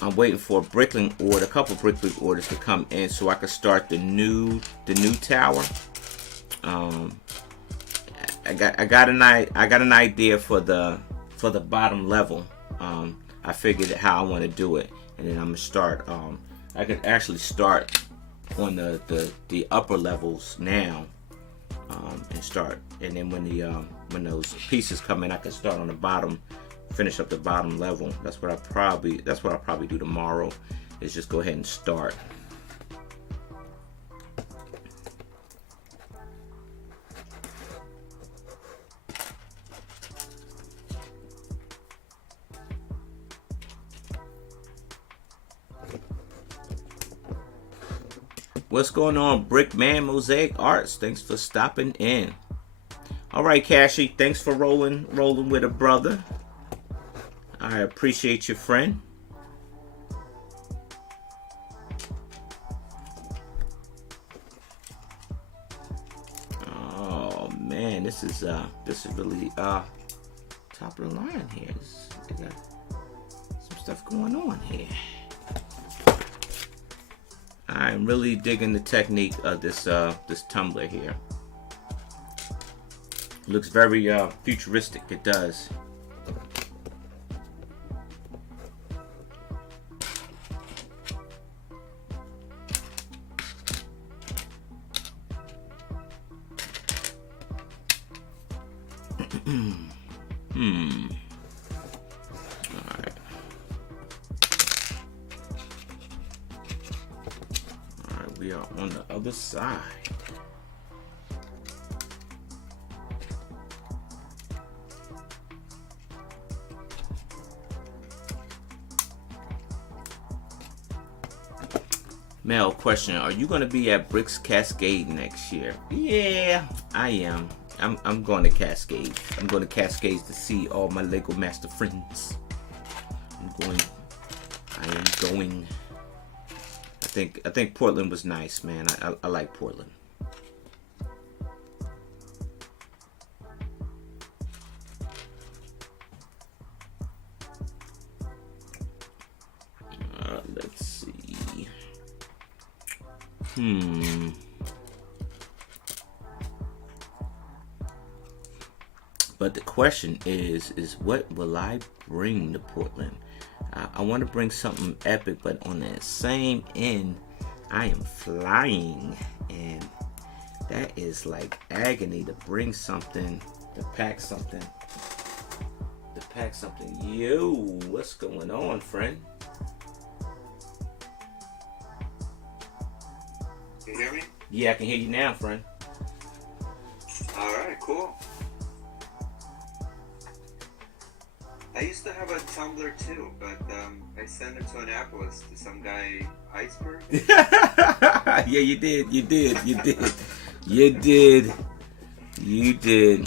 a brickling order, a couple brickling orders to come in so I can start the new tower. I got an idea for the bottom level. I figured how I want to do it, and then I'm gonna start. I could actually start on the upper levels now, and start. And then when those pieces come in, I can start on the bottom, finish up the bottom level. That's what I'll probably do tomorrow. Is just go ahead and start. What's going on, Brickman Mosaic Arts? Thanks for stopping in. All right, Cashy, thanks for rolling with a brother. I appreciate you, friend. Oh man, this is really top of the line here. They got some stuff going on here. I'm really digging the technique of this tumbler here. Looks very futuristic. It does. We are on the other side. Mel, question: are you going to be at Bricks Cascade next year? Yeah, I am. I'm going to Cascade. I'm going to Cascades to see all my Lego Master friends. I am going. I think Portland was nice, man. I like Portland. Let's see. But the question is what will I bring to Portland? I want to bring something epic, but on that same end, I am flying, and that is like agony to bring something, to pack something. Yo, what's going on, friend? Can you hear me? Yeah, I can hear you now, friend. All right, cool. I used to have a Tumblr too, but I sent it to Annapolis to some guy, Iceberg. Yeah, you did.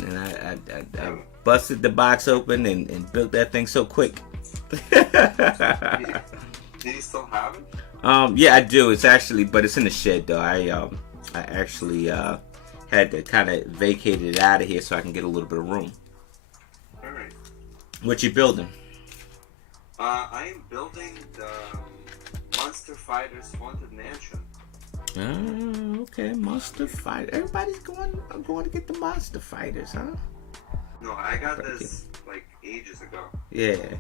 And I busted the box open and built that thing so quick. Do you still have it? Yeah, I do. It's in the shed though. I actually had to kind of vacate it out of here so I can get a little bit of room. Alright. What you building? I am building the Monster Fighters Haunted Mansion. Oh, okay, Monster Fighter. Everybody's going to get the Monster Fighters, huh? No, I got this like ages ago. Yeah.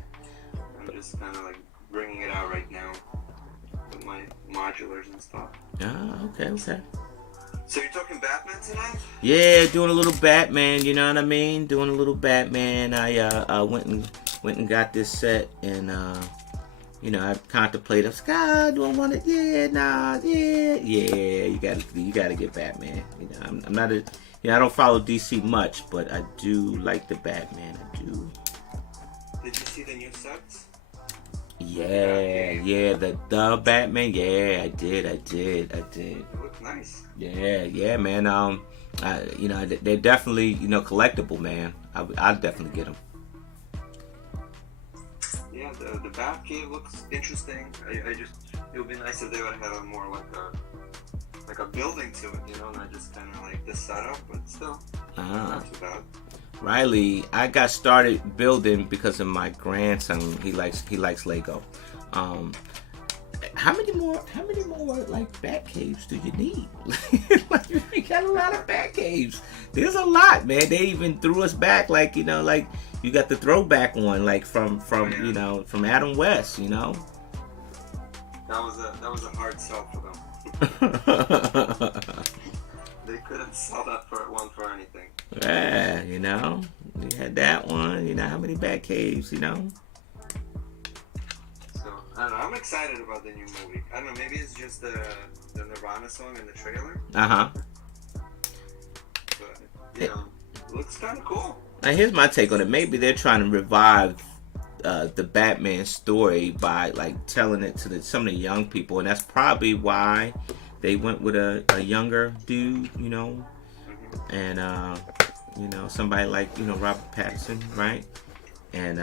I'm just kind of like bringing it out right now with my modulars and stuff. Oh, okay. So you're talking Batman tonight? Yeah, doing a little Batman. You know what I mean? Doing a little Batman. I went and got this set, and you know, I contemplated. I was like, ah, do I want it? Yeah, nah, yeah. You gotta get Batman. You know, I'm not a, you know, I don't follow DC much, but I do like the Batman. I do. Did you see the new sets? Yeah, the Batman. Yeah, I did. They look nice. Yeah, man. You know, they're definitely, you know, collectible, man. I'll definitely get them. Yeah, the Batcave looks interesting. I just, it would be nice if they would have more like a building to it, you know, not just kind of like this setup, but still not too bad. Riley, I got started building because of my grandson. He likes Lego. How many more like bat caves do you need? Like, we got a lot of bat caves. There's a lot, man. They even threw us back, like, you know, like you got the throwback one, like from you know, from Adam West, you know. That was a hard sell for them. They couldn't sell that for anything. Yeah, you know, you had that one. You know, how many bat caves, you know. So I don't know. I'm excited about the new movie. I don't know. Maybe it's just the Nirvana song in the trailer. But you know, it looks kind of cool. Now here's my take on it. Maybe they're trying to revive the Batman story by like telling it to some of the young people, and that's probably why they went with a younger dude, you know, and you know, somebody like, you know, Robert Pattinson, right? And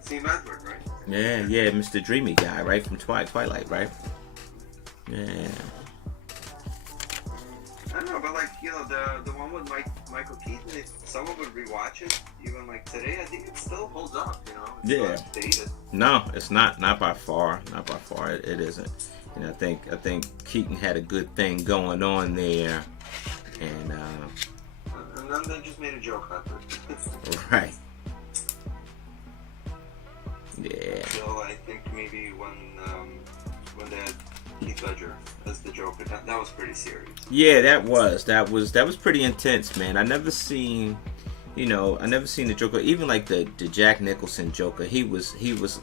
Steve Edward, right? yeah, Mr. Dreamy guy, right, from Twilight, right? Yeah. I don't know, but like, you know, the one with Michael Keaton, if someone would rewatch it, even like today, I think it still holds up, you know? It's not dated. No, it's not by far. It isn't. You know, I think Keaton had a good thing going on there, and then they just made a joke out of it. right. Yeah. So I think maybe when they had Heath Ledger as the Joker, that was pretty serious. Yeah, that was pretty intense, man. I never seen the Joker, even like the Jack Nicholson Joker. He was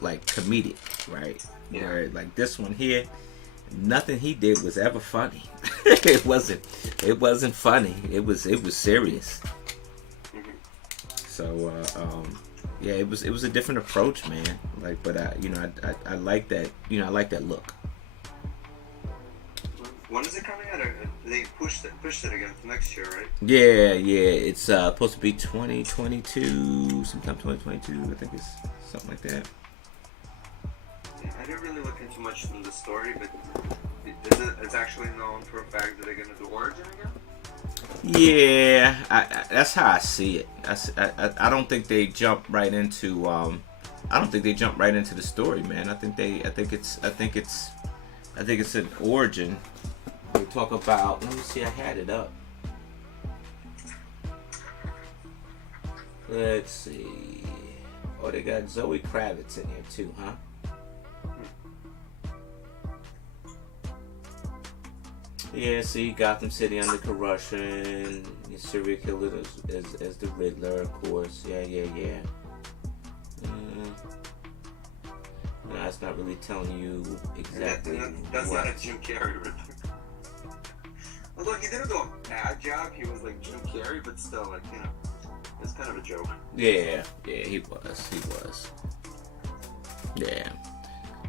like comedic, right? Yeah. Where like this one here, nothing he did was ever funny. It wasn't funny. It was serious. Mm-hmm. So yeah, it was a different approach, man. Like, but I like that. You know, I like that look. When is it coming out? They pushed it again for next year, right? Yeah. It's supposed to be 2022, sometime 2022. I think it's something like that. Yeah, I didn't really look into much in the story, but it's actually known for a fact that they're gonna do origin again. Yeah, that's how I see it. I don't think they jump right into the story, man. I think it's an origin. They talk about. Let me see. I had it up. Let's see. Oh, they got Zoe Kravitz in here too, huh? Yeah, see, Gotham City under corruption, serial killer as the Riddler, of course. Yeah. No, it's not really telling you exactly. That's not a Jim Carrey Riddler. Although he didn't do a bad job, he was like Jim Carrey, but still, like, you know, it's kind of a joke. Yeah, he was. Yeah.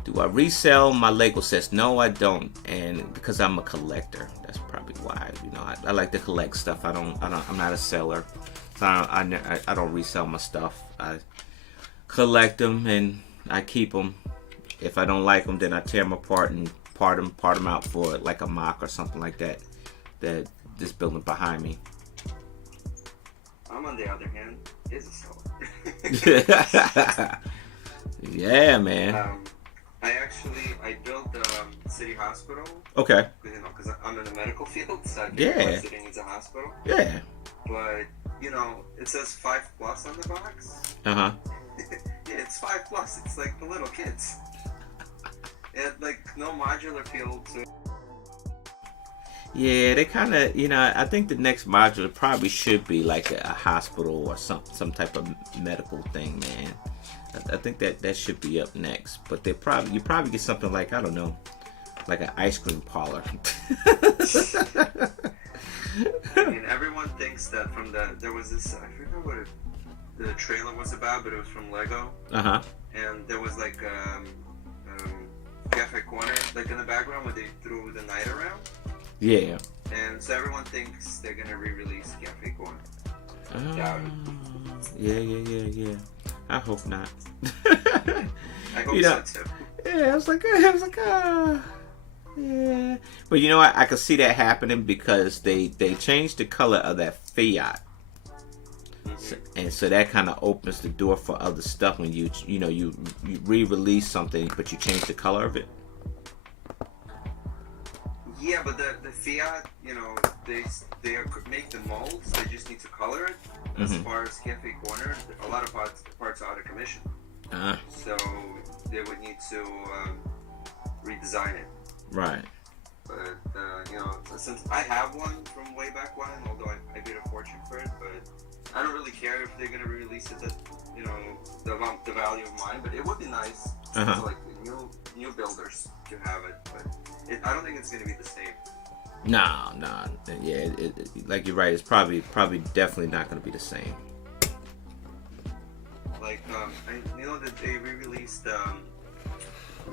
Do I resell my Lego sets? No, I don't, and because I'm a collector, that's probably why. You know, I like to collect stuff. I'm not a seller. So I don't resell my stuff. I collect them and I keep them. If I don't like them, then I tear them apart and part them out for like a mock or something like that. That this building behind me. I'm on the other hand is a seller. Yeah, man. I built City Hospital. Okay. You know, because I'm in the medical field, so I Yeah. City needs a hospital. Yeah. But you know, it says 5+ on the box. Yeah, it's 5+. It's like the little kids. It had like no modular field to. Yeah, they kind of, I think the next module probably should be like a hospital or some type of medical thing, man. I think that should be up next. But you probably get something like, I don't know, like an ice cream parlor. I mean, everyone thinks that there was this, I forget what the trailer was about, but it was from Lego. Uh-huh. And there was like cafe corner, like in the background where they threw the night around. Yeah. And so everyone thinks they're gonna re-release Cafe Corner. Yeah. I hope not. I hope so too. Yeah, I was like, yeah. But you know what? I could see that happening because they changed the color of that Fiat. And so that kind of opens the door for other stuff when you re-release something, but you change the color of it. Yeah, but the Fiat, they make the molds. They just need to color it. As far as Cafe Corner, a lot of parts are out of commission. So they would need to redesign it. Right. But since I have one from way back when, although I paid a fortune for it, but I don't really care if they're gonna release it at the value of mine. But it would be nice for like the new builders to have it. But I don't think it's gonna be the same. Nah. Yeah, like you're right. It's probably definitely not gonna be the same. Like that they re-released the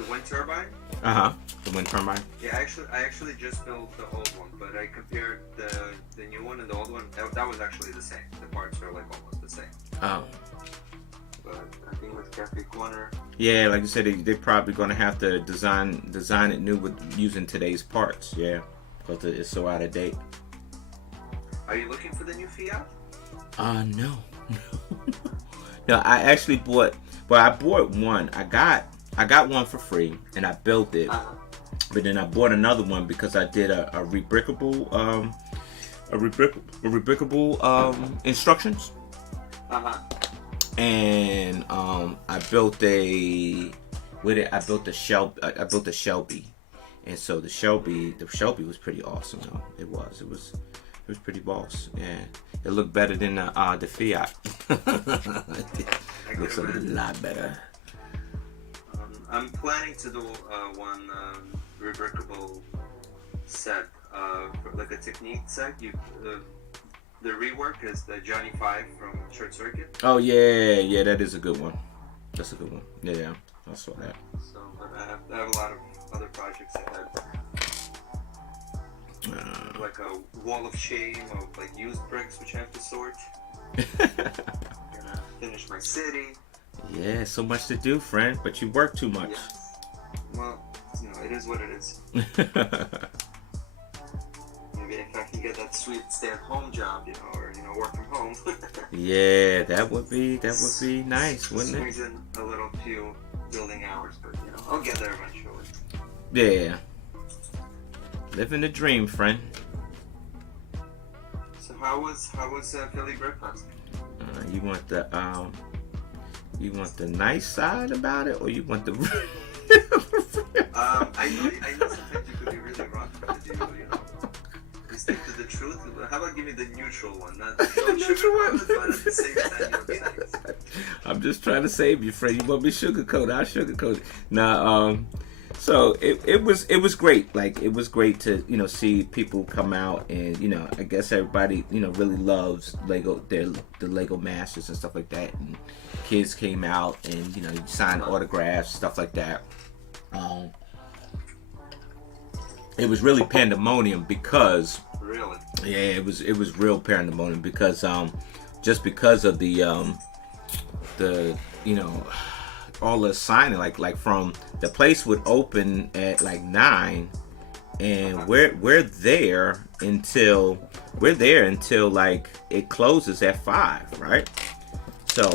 wind turbine. The wind turbine. Yeah, I actually just built the old one, but I compared the new one and the old one. That was actually the same. The parts are like almost the same. Oh. But I think with Cafe Corner. Yeah, like you said, they're probably gonna have to design it new with using today's parts. Yeah, because it's so out of date. Are you looking for the new Fiat? No. No, I actually bought. Well, I bought one. I got one for free, and I built it. But then I bought another one because I did a rebrickable instructions. And I built a Shelby, and so the Shelby was pretty awesome though. It was pretty boss. Yeah, it looked better than the Fiat. It looks a lot better. I'm planning to do one rebrickable set, like a technique set. The rework is the Johnny 5 from Short Circuit. Oh yeah, that is a good one. That's a good one. Yeah, I saw that. So, but I have a lot of other projects ahead. Like a wall of shame of like used bricks which I have to sort. Gonna finish my city. Yeah, so much to do, friend, but you work too much. Yes. Well, it is what it is. Maybe if I can get that sweet stay-at-home job, or work from home. Yeah, that would be nice, wouldn't it? Squeeze in a little few building hours, but I'll get there eventually. Yeah. Living the dream, friend. So how was Philly Breakfast? You want the nice side about it, or you want the? I know sometimes you could be really rough to do. You stick to the truth. How about give me the neutral one? Not the neutral one, but at the same time, be nice. I'm just trying to save you, friend. You want me sugarcoat? I'll sugarcoat it. Nah, so it was great. Like it was great to see people come out, and I guess everybody really loves Lego, the Lego Masters and stuff like that. And kids came out and you signed autographs, stuff like that. It was really pandemonium because it was real pandemonium because just because of the all the signing, like from the place would open at like 9, and we're there until like it closes at 5, right? So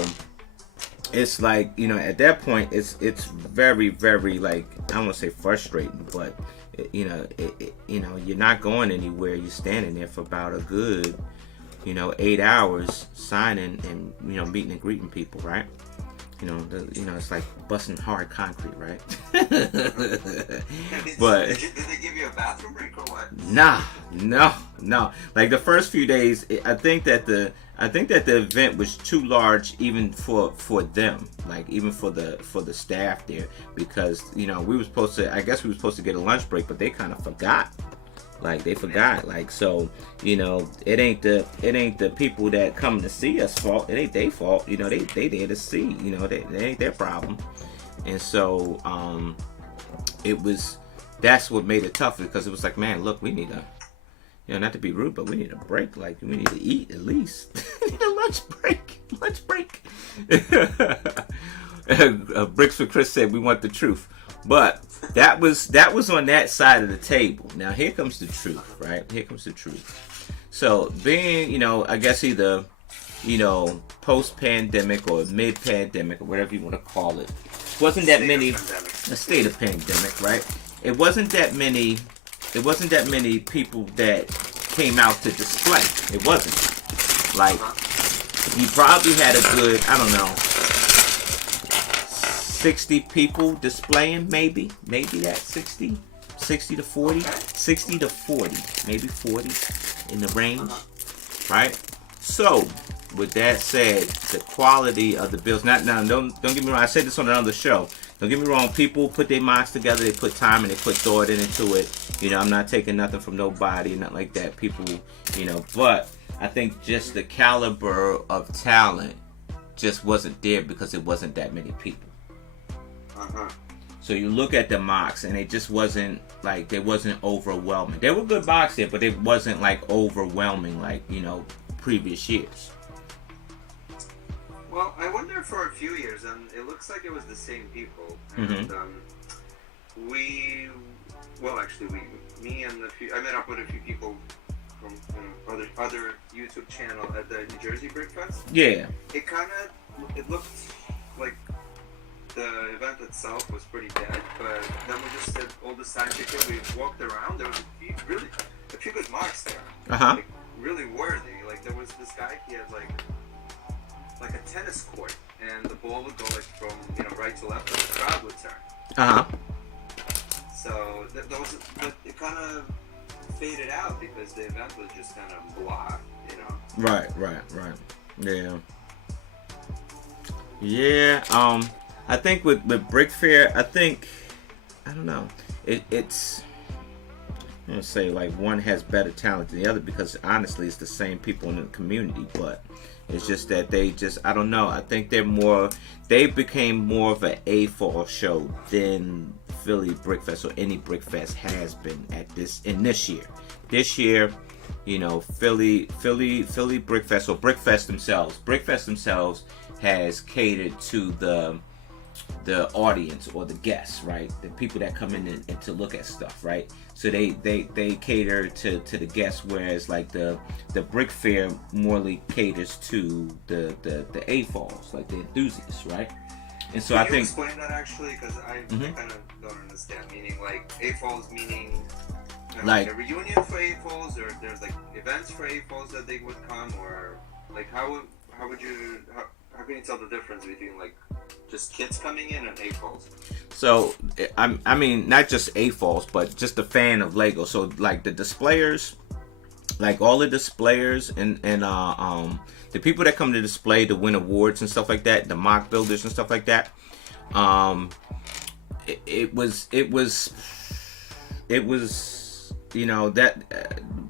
it's like at that point it's very, very, like, I don't want to say frustrating, but you're not going anywhere. You're standing there for about a good 8 hours signing and meeting and greeting people, right? It's like busting hard concrete, right? But did they give you a bathroom break or what? Nah, no. Like the first few days, I think that the event was too large even for them, like even for the staff there, because we were supposed to. I guess we were supposed to get a lunch break, but they kind of forgot. Like they forgot, like, so it ain't the people that come to see us fault. It ain't their fault. They there to see. They ain't their problem. And so that's what made it tough, because it was like, man, look, we need not to be rude, but we need a break. Like, we need to eat at least. We need a lunch break. Bricks for Chris said we want the truth. But that was on that side of the table. Now here comes the truth, right? Here comes the truth. So being, I guess either, post-pandemic or mid-pandemic or whatever you want to call it, wasn't that many. A state of pandemic, right? It wasn't that many people that came out to display. It wasn't. Like, you probably had a good, I don't know, 60 people displaying, maybe that 60 to 40, 60 to 40, maybe 40 in the range, right? So, with that said, the quality of the builds, don't get me wrong, I said this on another show. Don't get me wrong, people put their minds together, they put time and they put thought into it. I'm not taking nothing from nobody, nothing like that. People, but I think just the caliber of talent just wasn't there because it wasn't that many people. So you look at the mocks and it just wasn't like, they wasn't overwhelming. There were good mocks there, but it wasn't like overwhelming like, previous years. Well, I wonder for a few years, and it looks like it was the same people. And me and I met up with a few people from other YouTube channel at the New Jersey Brick Fest. Yeah. It looked like the event itself was pretty dead, but then we just did all this time together. We walked around. There was a few good marks there. Like, really worthy. Like, there was this guy. He had like a tennis court, and the ball would go like from right to left, and the crowd would turn. So it kind of faded out because the event was just kind of blah, Right. Yeah. I think with Brick Fair, I don't know. It's I'm gonna say like one has better talent than the other, because honestly it's the same people in the community, but it's just that I don't know. I think they became more of an AFall show than Philly Brick Fest or any Brick Fest has been in this year. This year, Philly Brick Fest, or Brick Fest themselves has catered to the audience or the guests, right? The people that come in and to look at stuff, right? So they cater to the guests, whereas like the Brick Fair morely caters to the AFalls, like the enthusiasts, right? And so Can I think explain that actually, because I kind of don't understand. Meaning like AFalls, meaning like a reunion for AFalls, or there's like events for AFalls that they would come, or like how can you tell the difference between like just kids coming in and AFalls? So I mean not just AFalls, but just a fan of Lego. So like the displayers, like all the displayers and the people that come to display to win awards and stuff like that, the mock builders and stuff like that, it was that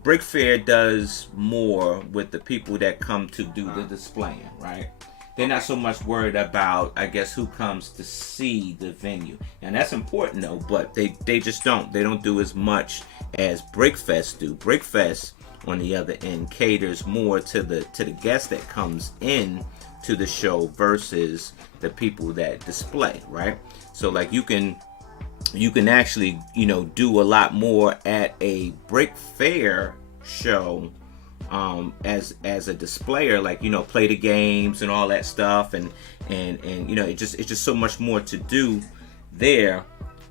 Brick Fair does more with the people that come to do the displaying, right? They're not so much worried about, I guess, who comes to see the venue. And that's important though, but they just don't. They don't do as much as Brick Fest do. Brick Fest, on the other end, caters more to the guest that comes in to the show versus the people that display, right? So like you can actually, do a lot more at a Brick Fair show as a displayer, like play the games and all that stuff, and it's just so much more to do there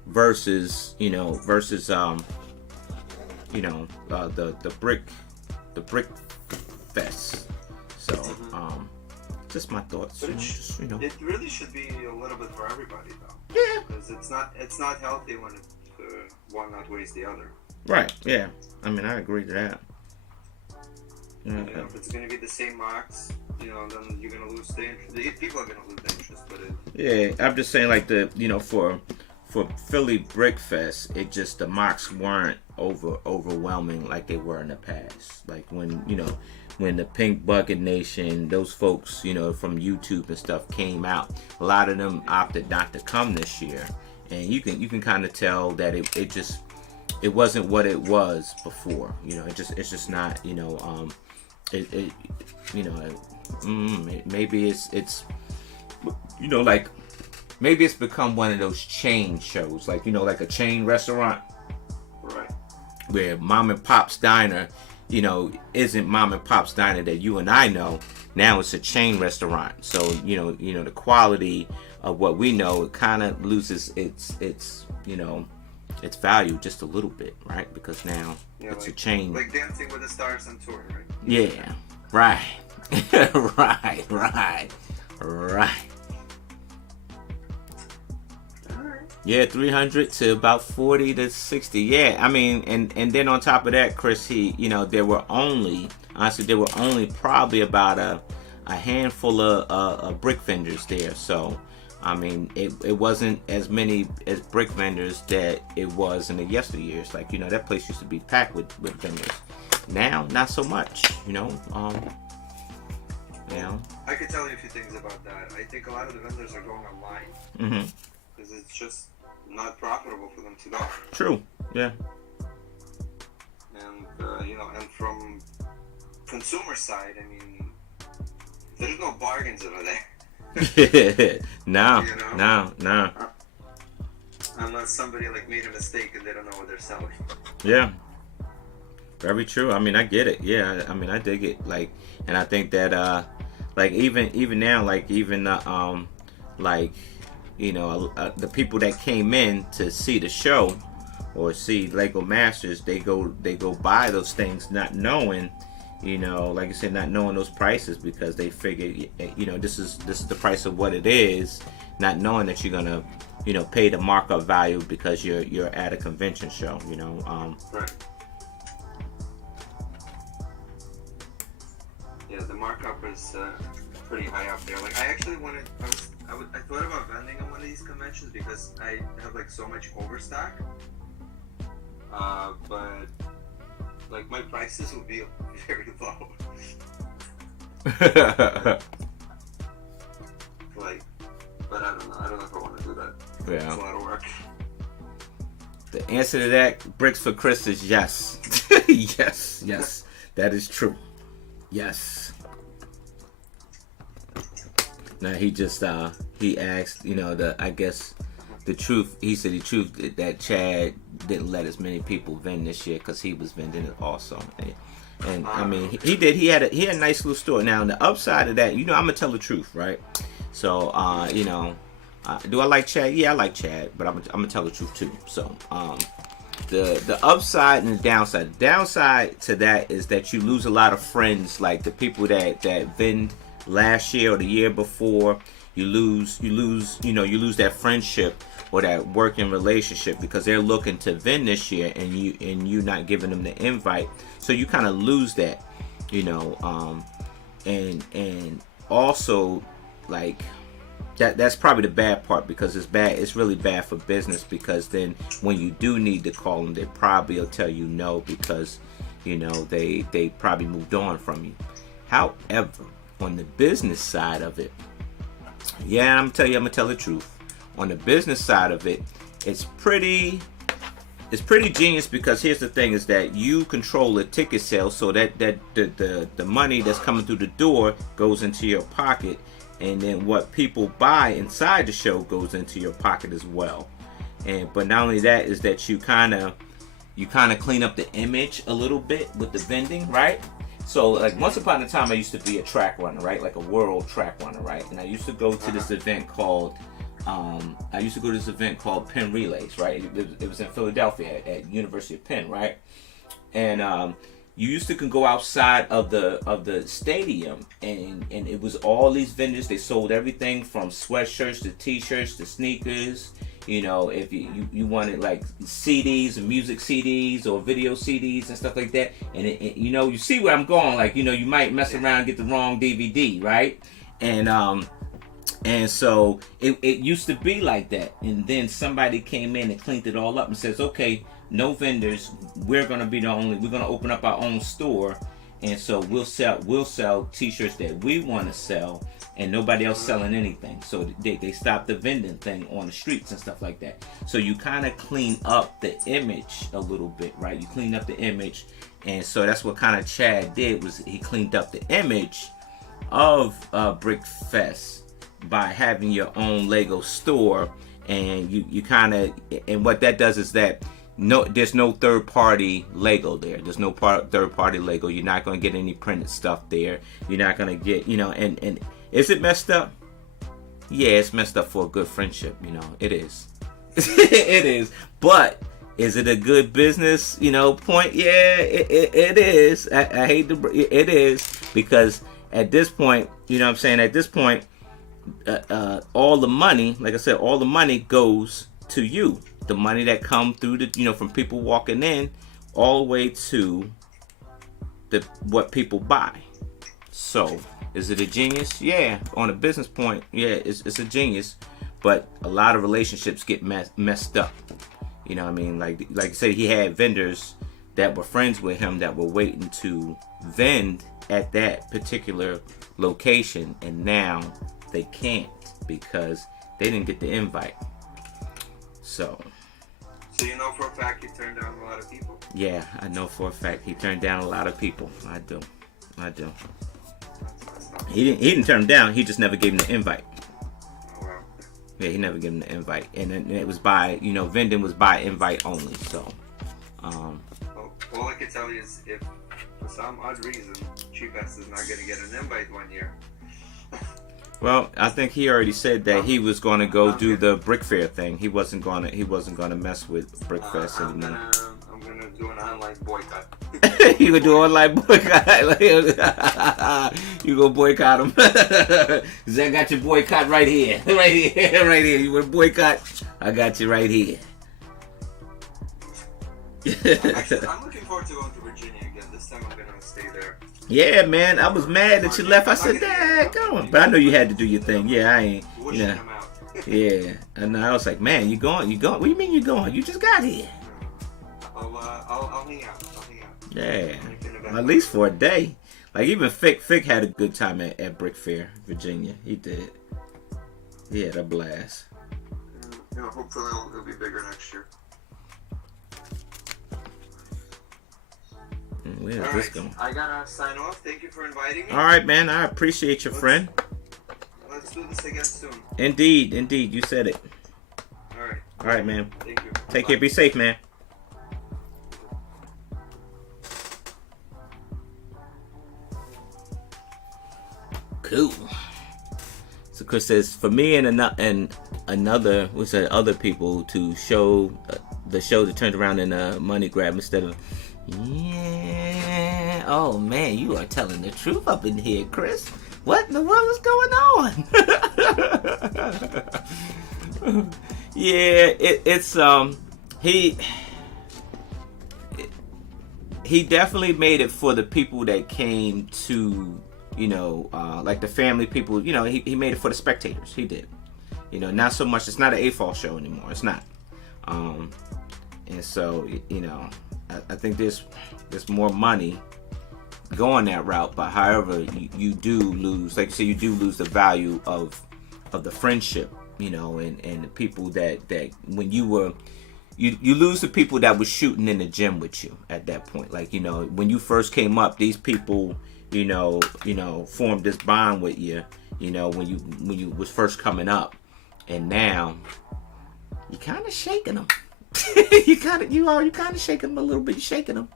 versus the Brick Fest. So Just my thoughts. But it really should be a little bit for everybody, though. Yeah. Because it's not healthy when one outweighs the other. Right. Yeah. I mean, I agree to that. Yeah. You know, if it's going to be the same marks, you know, then you're going to lose the interest. People are going to lose the interest, but yeah, I'm just saying, like, for Philly Brick Fest, the marks weren't overwhelming like they were in the past. Like when the Pink Bucket Nation, those folks, from YouTube and stuff came out, a lot of them opted not to come this year, and you can kind of tell that it wasn't what it was before. It's just not. Maybe it's like. Maybe it's become one of those chain shows, like a chain restaurant, right? Where Mom and Pop's Diner, isn't Mom and Pop's Diner that you and I know. Now it's a chain restaurant, so the quality of what we know, it kind of loses its value just a little bit, right? Because now it's a chain. Like Dancing with the Stars on tour, right? Yeah, right, right. Yeah, 300 to about 40 to 60. Yeah, I mean, and then on top of that, Chris, there were only probably about a handful of brick vendors there. So, I mean, it wasn't as many as brick vendors that it was in the yesteryears. Like, that place used to be packed with vendors. Now, not so much, I could tell you a few things about that. I think a lot of the vendors are going online. Mm-hmm. Because it's just not profitable for them to go. True. Yeah. And and from consumer side, I mean, there's no bargains over there. No. Unless somebody made a mistake and they don't know what they're selling. Yeah. Very true. I mean, I get it. Yeah. I mean, I dig it. And I think that even now, the people that came in to see the show or see Lego Masters, they go buy those things not knowing, like I said, not knowing those prices, because they figure, this is the price of what it is, not knowing that you're gonna, pay the markup value because you're at a convention show, Right. Yeah, the markup is pretty high up there. I actually I thought about vending on one of these conventions because I have so much overstock. But my prices will be very low. But I don't know. I don't know if I want to do that. Yeah. It's a lot of work. The answer to that, Bricks for Chris, is yes. yes. That is true. Yes. Now he just he asked, I guess the truth. He said the truth that Chad didn't let as many people vend this year because he was vending it also. And I mean, he did. He had a nice little store. Now on the upside of that, I'm gonna tell the truth, right? So do I like Chad? Yeah, I like Chad, but I'm gonna tell the truth too. So the upside and the downside. The downside to that is that you lose a lot of friends, like the people that vend last year or the year before. You lose that friendship or that working relationship because they're looking to vend this year and you not giving them the invite, so you kind of lose that, and also that's probably the bad part, because it's really bad for business, because then when you do need to call them, they probably will tell you no because they probably moved on from you. However, on the business side of it, yeah, I'm gonna tell the truth. On the business side of it, it's pretty genius, because here's the thing: is that you control the ticket sales, so that the money that's coming through the door goes into your pocket, and then what people buy inside the show goes into your pocket as well. But not only that, is that you kind of clean up the image a little bit with the vending, right? So once upon a time, I used to be a track runner, right? Like a world track runner, right? And I used to go to this event called Penn Relays, right? It was in Philadelphia at University of Penn, right? And you used to can go outside of the stadium, and it was all these vendors. They sold everything from sweatshirts to t-shirts to sneakers. You know, if you wanted like CDs and music CDs or video CDs and stuff like that. And you know, you see where I'm going. Like, you know, you might mess around and get the wrong DVD, right? And so it used to be like that. And then somebody came in and cleaned it all up and says, okay, no vendors. We're gonna open up our own store, and so we'll sell t-shirts that we want to sell, and nobody else selling anything. So they stopped the vending thing on the streets and stuff like that. So you kind of clean up the image a little bit, right? You clean up the image, and so that's what kind of Chad did, was he cleaned up the image of Brick Fest by having your own Lego store. And you kind of, and what that does is that there's no third-party Lego there. There's no third-party Lego. You're not going to get any printed stuff there. You're not going to get, you know, and is it messed up? Yeah, it's messed up for a good friendship, you know. It is. It is. But is it a good business, you know, point? Yeah, it is. I hate to, it is, because at this point, you know what I'm saying, at this point, all the money, like I said, all the money goes to you. The money that come through the, you know, from people walking in, all the way to what people buy. So, is it a genius? Yeah, on a business point, yeah, it's a genius. But a lot of relationships get messed up. You know what I mean? Like I said, he had vendors that were friends with him that were waiting to vend at that particular location, and now they can't because they didn't get the invite. So you know for a fact he turned down a lot of people? Yeah, I know for a fact he turned down a lot of people. I do. He didn't turn them down. He just never gave him the invite. Oh, wow. Yeah, he never gave him the invite, and it was by, you know, vending was by invite only. So, well, all I can tell you is, if for some odd reason Cheap Ass is not going to get an invite one year. Well, I think he already said that he was going to go do the Brick Fair thing. He wasn't going to mess with Brick Fest anymore. I'm gonna do an online boycott. You gonna do an online boycott? You gonna boycott him? I got your boycott right here, right here. You want to boycott? I got you right here. I'm looking forward to going to Virginia again. This time I'm gonna stay there. Yeah, man. I was mad that you left. I said, "Dad, go on." But I know you had to do your thing. Yeah, I ain't. You know. Yeah, and I was like, "Man, you going? What do you mean you going? You just got here." I'll hang out. Yeah, at least for a day. Like, even Fick had a good time at Brick Fair, Virginia. He did. He had a blast. Yeah, hopefully it'll be bigger next year. Where's all this right, going? I gotta sign off. Thank you for inviting me. All right, man. I appreciate your friend. Let's do this again soon. Indeed. You said it. All right, man. Thank you. Take care. Be safe, man. Cool. So Chris says, for me and another, what's that, other people to show the show that turned around in a money grab instead of, yeah. Oh man, you are telling the truth up in here, Chris. What in the world is going on? Yeah, it's he definitely made it for the people that came to, you know, like the family people. You know, he made it for the spectators. He did. You know, not so much. It's not an AFOL show anymore. It's not. And so, you know, I think there's more money going that route. But however, you do lose, like you say, you do lose the value of the friendship. You know, and the people that when you were, you lose the people that was shooting in the gym with you at that point. Like, you know, when you first came up, these people, you know, formed this bond with you. You know, when you was first coming up, and now you kind of shaking them. you kind of shaking them a little bit. You're shaking them.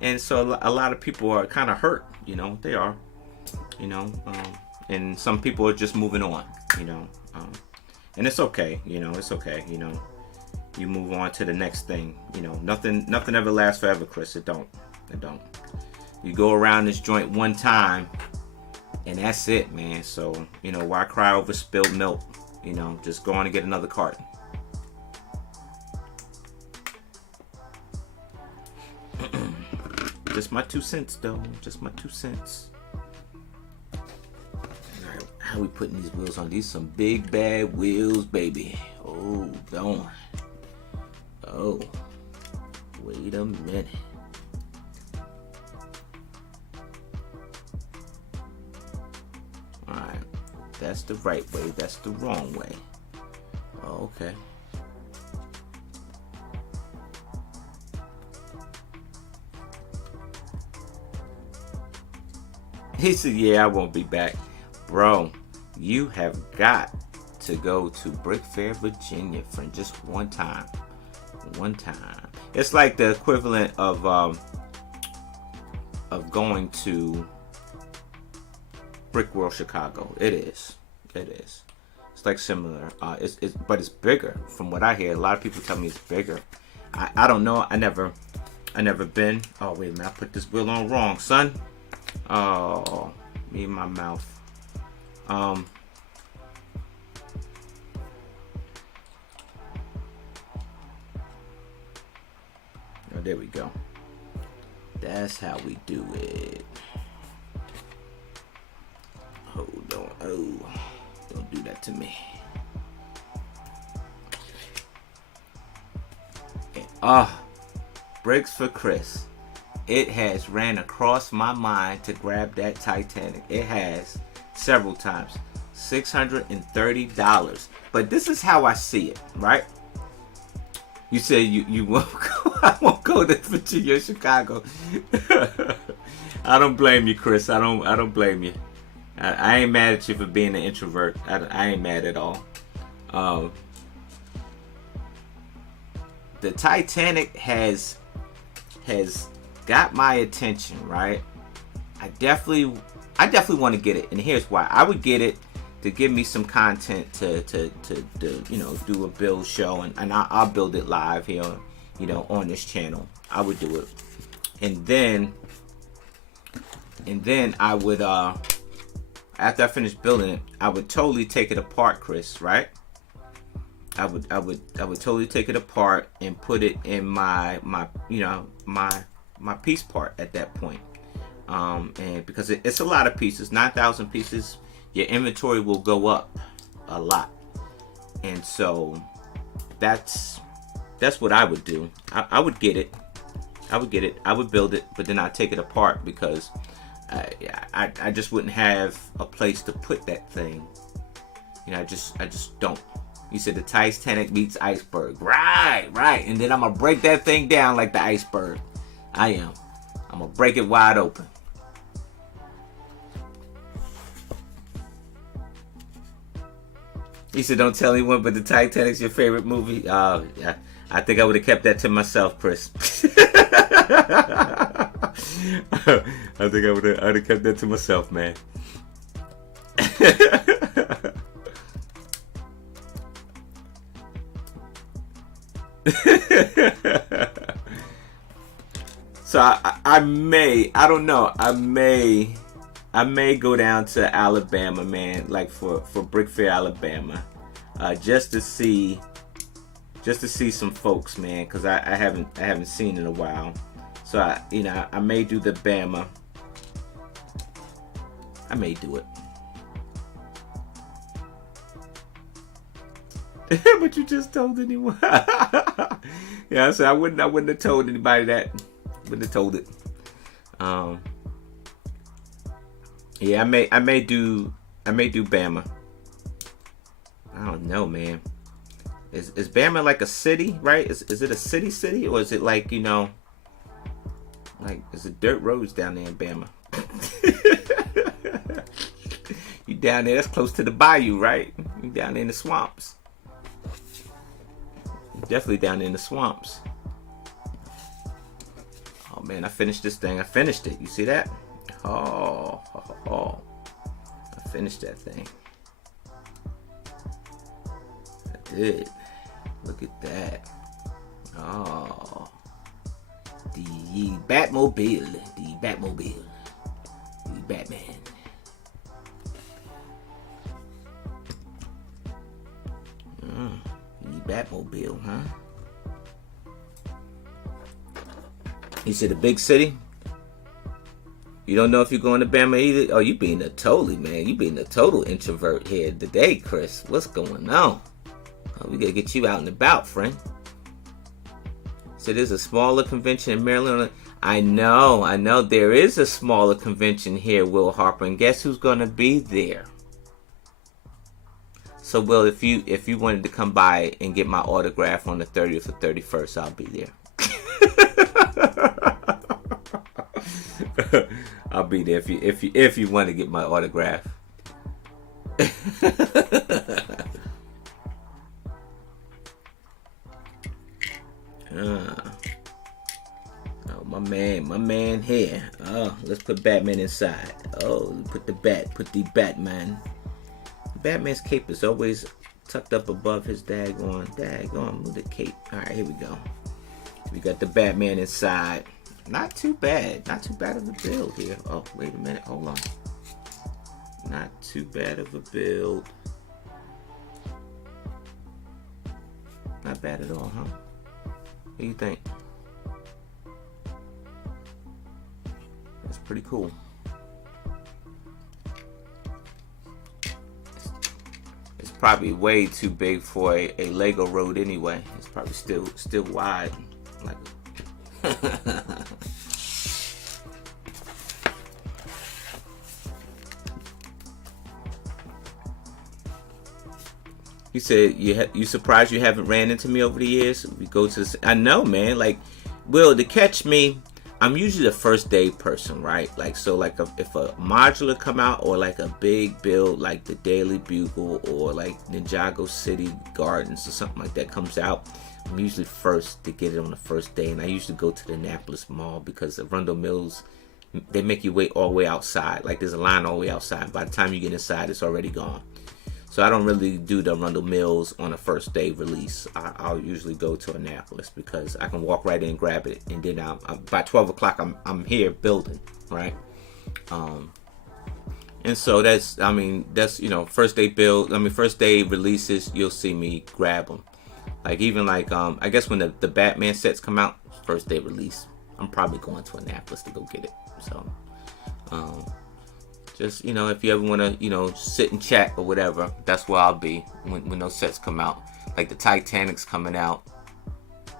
And so a lot of people are kind of hurt. You know, they are. You know, and some people are just moving on. You know, and it's okay. You know, it's okay. You know, you move on to the next thing. You know, nothing ever lasts forever, Chris. It don't. I don't. You go around this joint one time, and that's it, man. So, you know, why cry over spilled milk? You know, just go on and get another carton. Just my 2 cents, though. Just my 2 cents. Alright, how we putting these wheels on? These some big bad wheels, baby. Oh, don't. Oh, wait a minute. Alright, that's the right way. That's the wrong way. Oh, okay. He said, yeah, I won't be back. Bro, you have got to go to Brick Fair, Virginia for just one time. One time. It's like the equivalent of going to Brick World Chicago. It is. It is. It's like similar. But it's bigger. From what I hear, a lot of people tell me it's bigger. I don't know. I never been. Oh, wait a minute. I put this wheel on wrong, son. Oh, me and my mouth. Oh, there we go. That's how we do it. Hold on. Oh, don't do that to me. Bricks for Chris. It has ran across my mind to grab that Titanic. It has several times. $630. But this is how I see it, right? You say you won't go. I won't go to Virginia or Chicago. I don't blame you, Chris. I don't blame you. I ain't mad at you for being an introvert. I ain't mad at all. The Titanic has got my attention, right? I definitely want to get it, and here's why. I would get it to give me some content to you know, do a build show, and I'll build it live here, you know, on this channel. I would do it, and then I would after I finish building it, I would totally take it apart, Chris, right? I would totally take it apart and put it in my you know, my piece part at that point. And because it's a lot of pieces, 9,000 pieces, your inventory will go up a lot. And so that's what I would do. I would get it. I would build it, but then I'd take it apart because I just wouldn't have a place to put that thing. You know, I just don't. You said the Titanic meets iceberg. Right. And then I'm going to break that thing down like the iceberg. I am. I'm going to break it wide open. He said, don't tell anyone, but the Titanic's your favorite movie. Yeah, I think I would have kept that to myself, Chris. I think I'd have kept that to myself, man. So I don't know. I may go down to Alabama, man, like for Brick Fair, Alabama, just to see some folks, man, because I haven't seen in a while. So I may do the Bama. I may do it. But you just told anyone. Yeah, so I wouldn't have told anybody that. Wouldn't have told it. Yeah, I may do Bama. I don't know, man. Is Bama like a city, right? Is it a city, or is it like, you know, like, is it dirt roads down there in Bama? You down there? That's close to the bayou, right? You down there in the swamps. Definitely down in the swamps. Oh man, I finished this thing. I finished it. You see that? Oh. I finished that thing. I did. Look at that. Oh. The Batmobile. The Batmobile. The Batman. The Batmobile, huh? You said a big city? You don't know if you're going to Bama either? Oh, you being a total introvert here today, Chris. What's going on? Oh, we gotta get you out and about, friend. So there's a smaller convention in Maryland. I know. There is a smaller convention here, Will Harper, and guess who's gonna be there? So, Will, if you wanted to come by and get my autograph on the 30th or 31st, I'll be there. I'll be there if you want to get my autograph. Oh, my man here. Oh, let's put Batman inside. Oh, put the Batman. Batman's cape is always tucked up above his daggone, move the cape. All right, here we go. We got the Batman inside. Not too bad of a build here. Oh, wait a minute, hold on. Not too bad of a build. Not bad at all, huh? What do you think? That's pretty cool. It's probably way too big for a Lego road anyway. It's probably still wide. Like He said, you surprised you haven't ran into me over the years? We go to I know, man. Like, Will, to catch me, I'm usually a first day person, right? Like, so like if a modular come out or like a big build like the Daily Bugle or like Ninjago City Gardens or something like that comes out, I'm usually first to get it on the first day. And I usually go to the Annapolis Mall because the Arundel Mills, they make you wait all the way outside. Like, there's a line all the way outside. By the time you get inside, it's already gone. So I don't really do the Arundel Mills on a first day release. I'll usually go to Annapolis because I can walk right in, grab it, and then by 12 o'clock I'm here building, right? And so that's first day build. First day releases, you'll see me grab them. Like, even like I guess when the Batman sets come out, first day release, I'm probably going to Annapolis to go get it. So just, if you ever want to, sit and chat or whatever, that's where I'll be when those sets come out. Like the Titanic's coming out,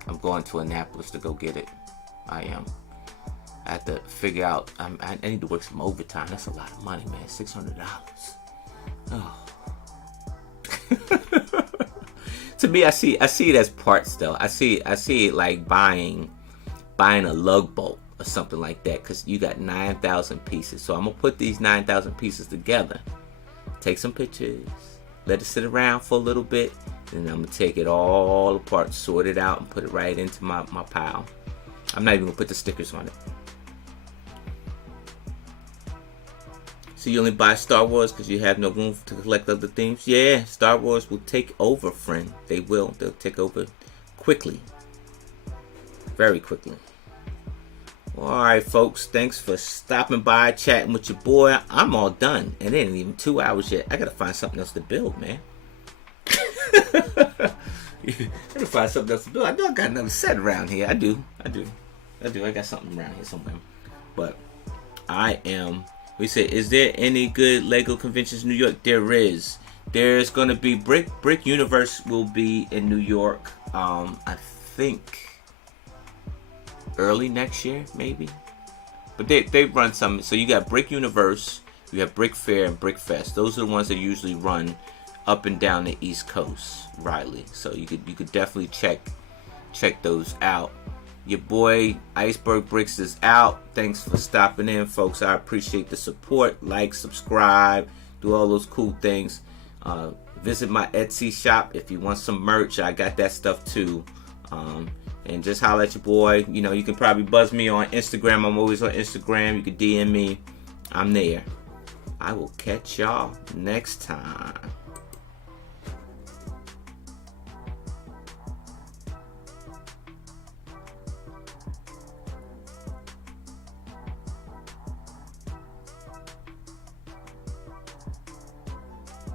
I'm going to Annapolis to go get it. I am. I have to figure out, I need to work some overtime. That's a lot of money, man. $600. Oh. To me, I see it as parts though. I see it like buying a lug bolt or something like that, because you got 9,000 pieces. So I'm gonna put these 9,000 pieces together, take some pictures, let it sit around for a little bit, and I'm gonna take it all apart, sort it out, and put it right into my pile. I'm not even gonna put the stickers on it. So you only buy Star Wars because you have no room to collect other things? Yeah, Star Wars will take over, friend. They will. They'll take over quickly. Very quickly. Alright, folks, thanks for stopping by, chatting with your boy. I'm all done, and it ain't even 2 hours yet. I gotta find something else to build, man. I gotta find something else to build. I know I got another set around here. I do. I got something around here somewhere. But we said, is there any good Lego conventions in New York? There is. There's gonna be Brick Universe will be in New York. I think early next year, maybe. But they run some. So you got Brick Universe, you have Brick Fair and Brick Fest. Those are the ones that usually run up and down the East Coast, Riley. So you could definitely check those out. Your boy Iceberg Bricks is out. Thanks for stopping in, folks. I appreciate the support. Like, subscribe, do all those cool things. Visit my Etsy shop if you want some merch. I got that stuff too. And just holler at your boy. You can probably buzz me on Instagram. I'm always on Instagram. You can DM me. I'm there. I will catch y'all next time.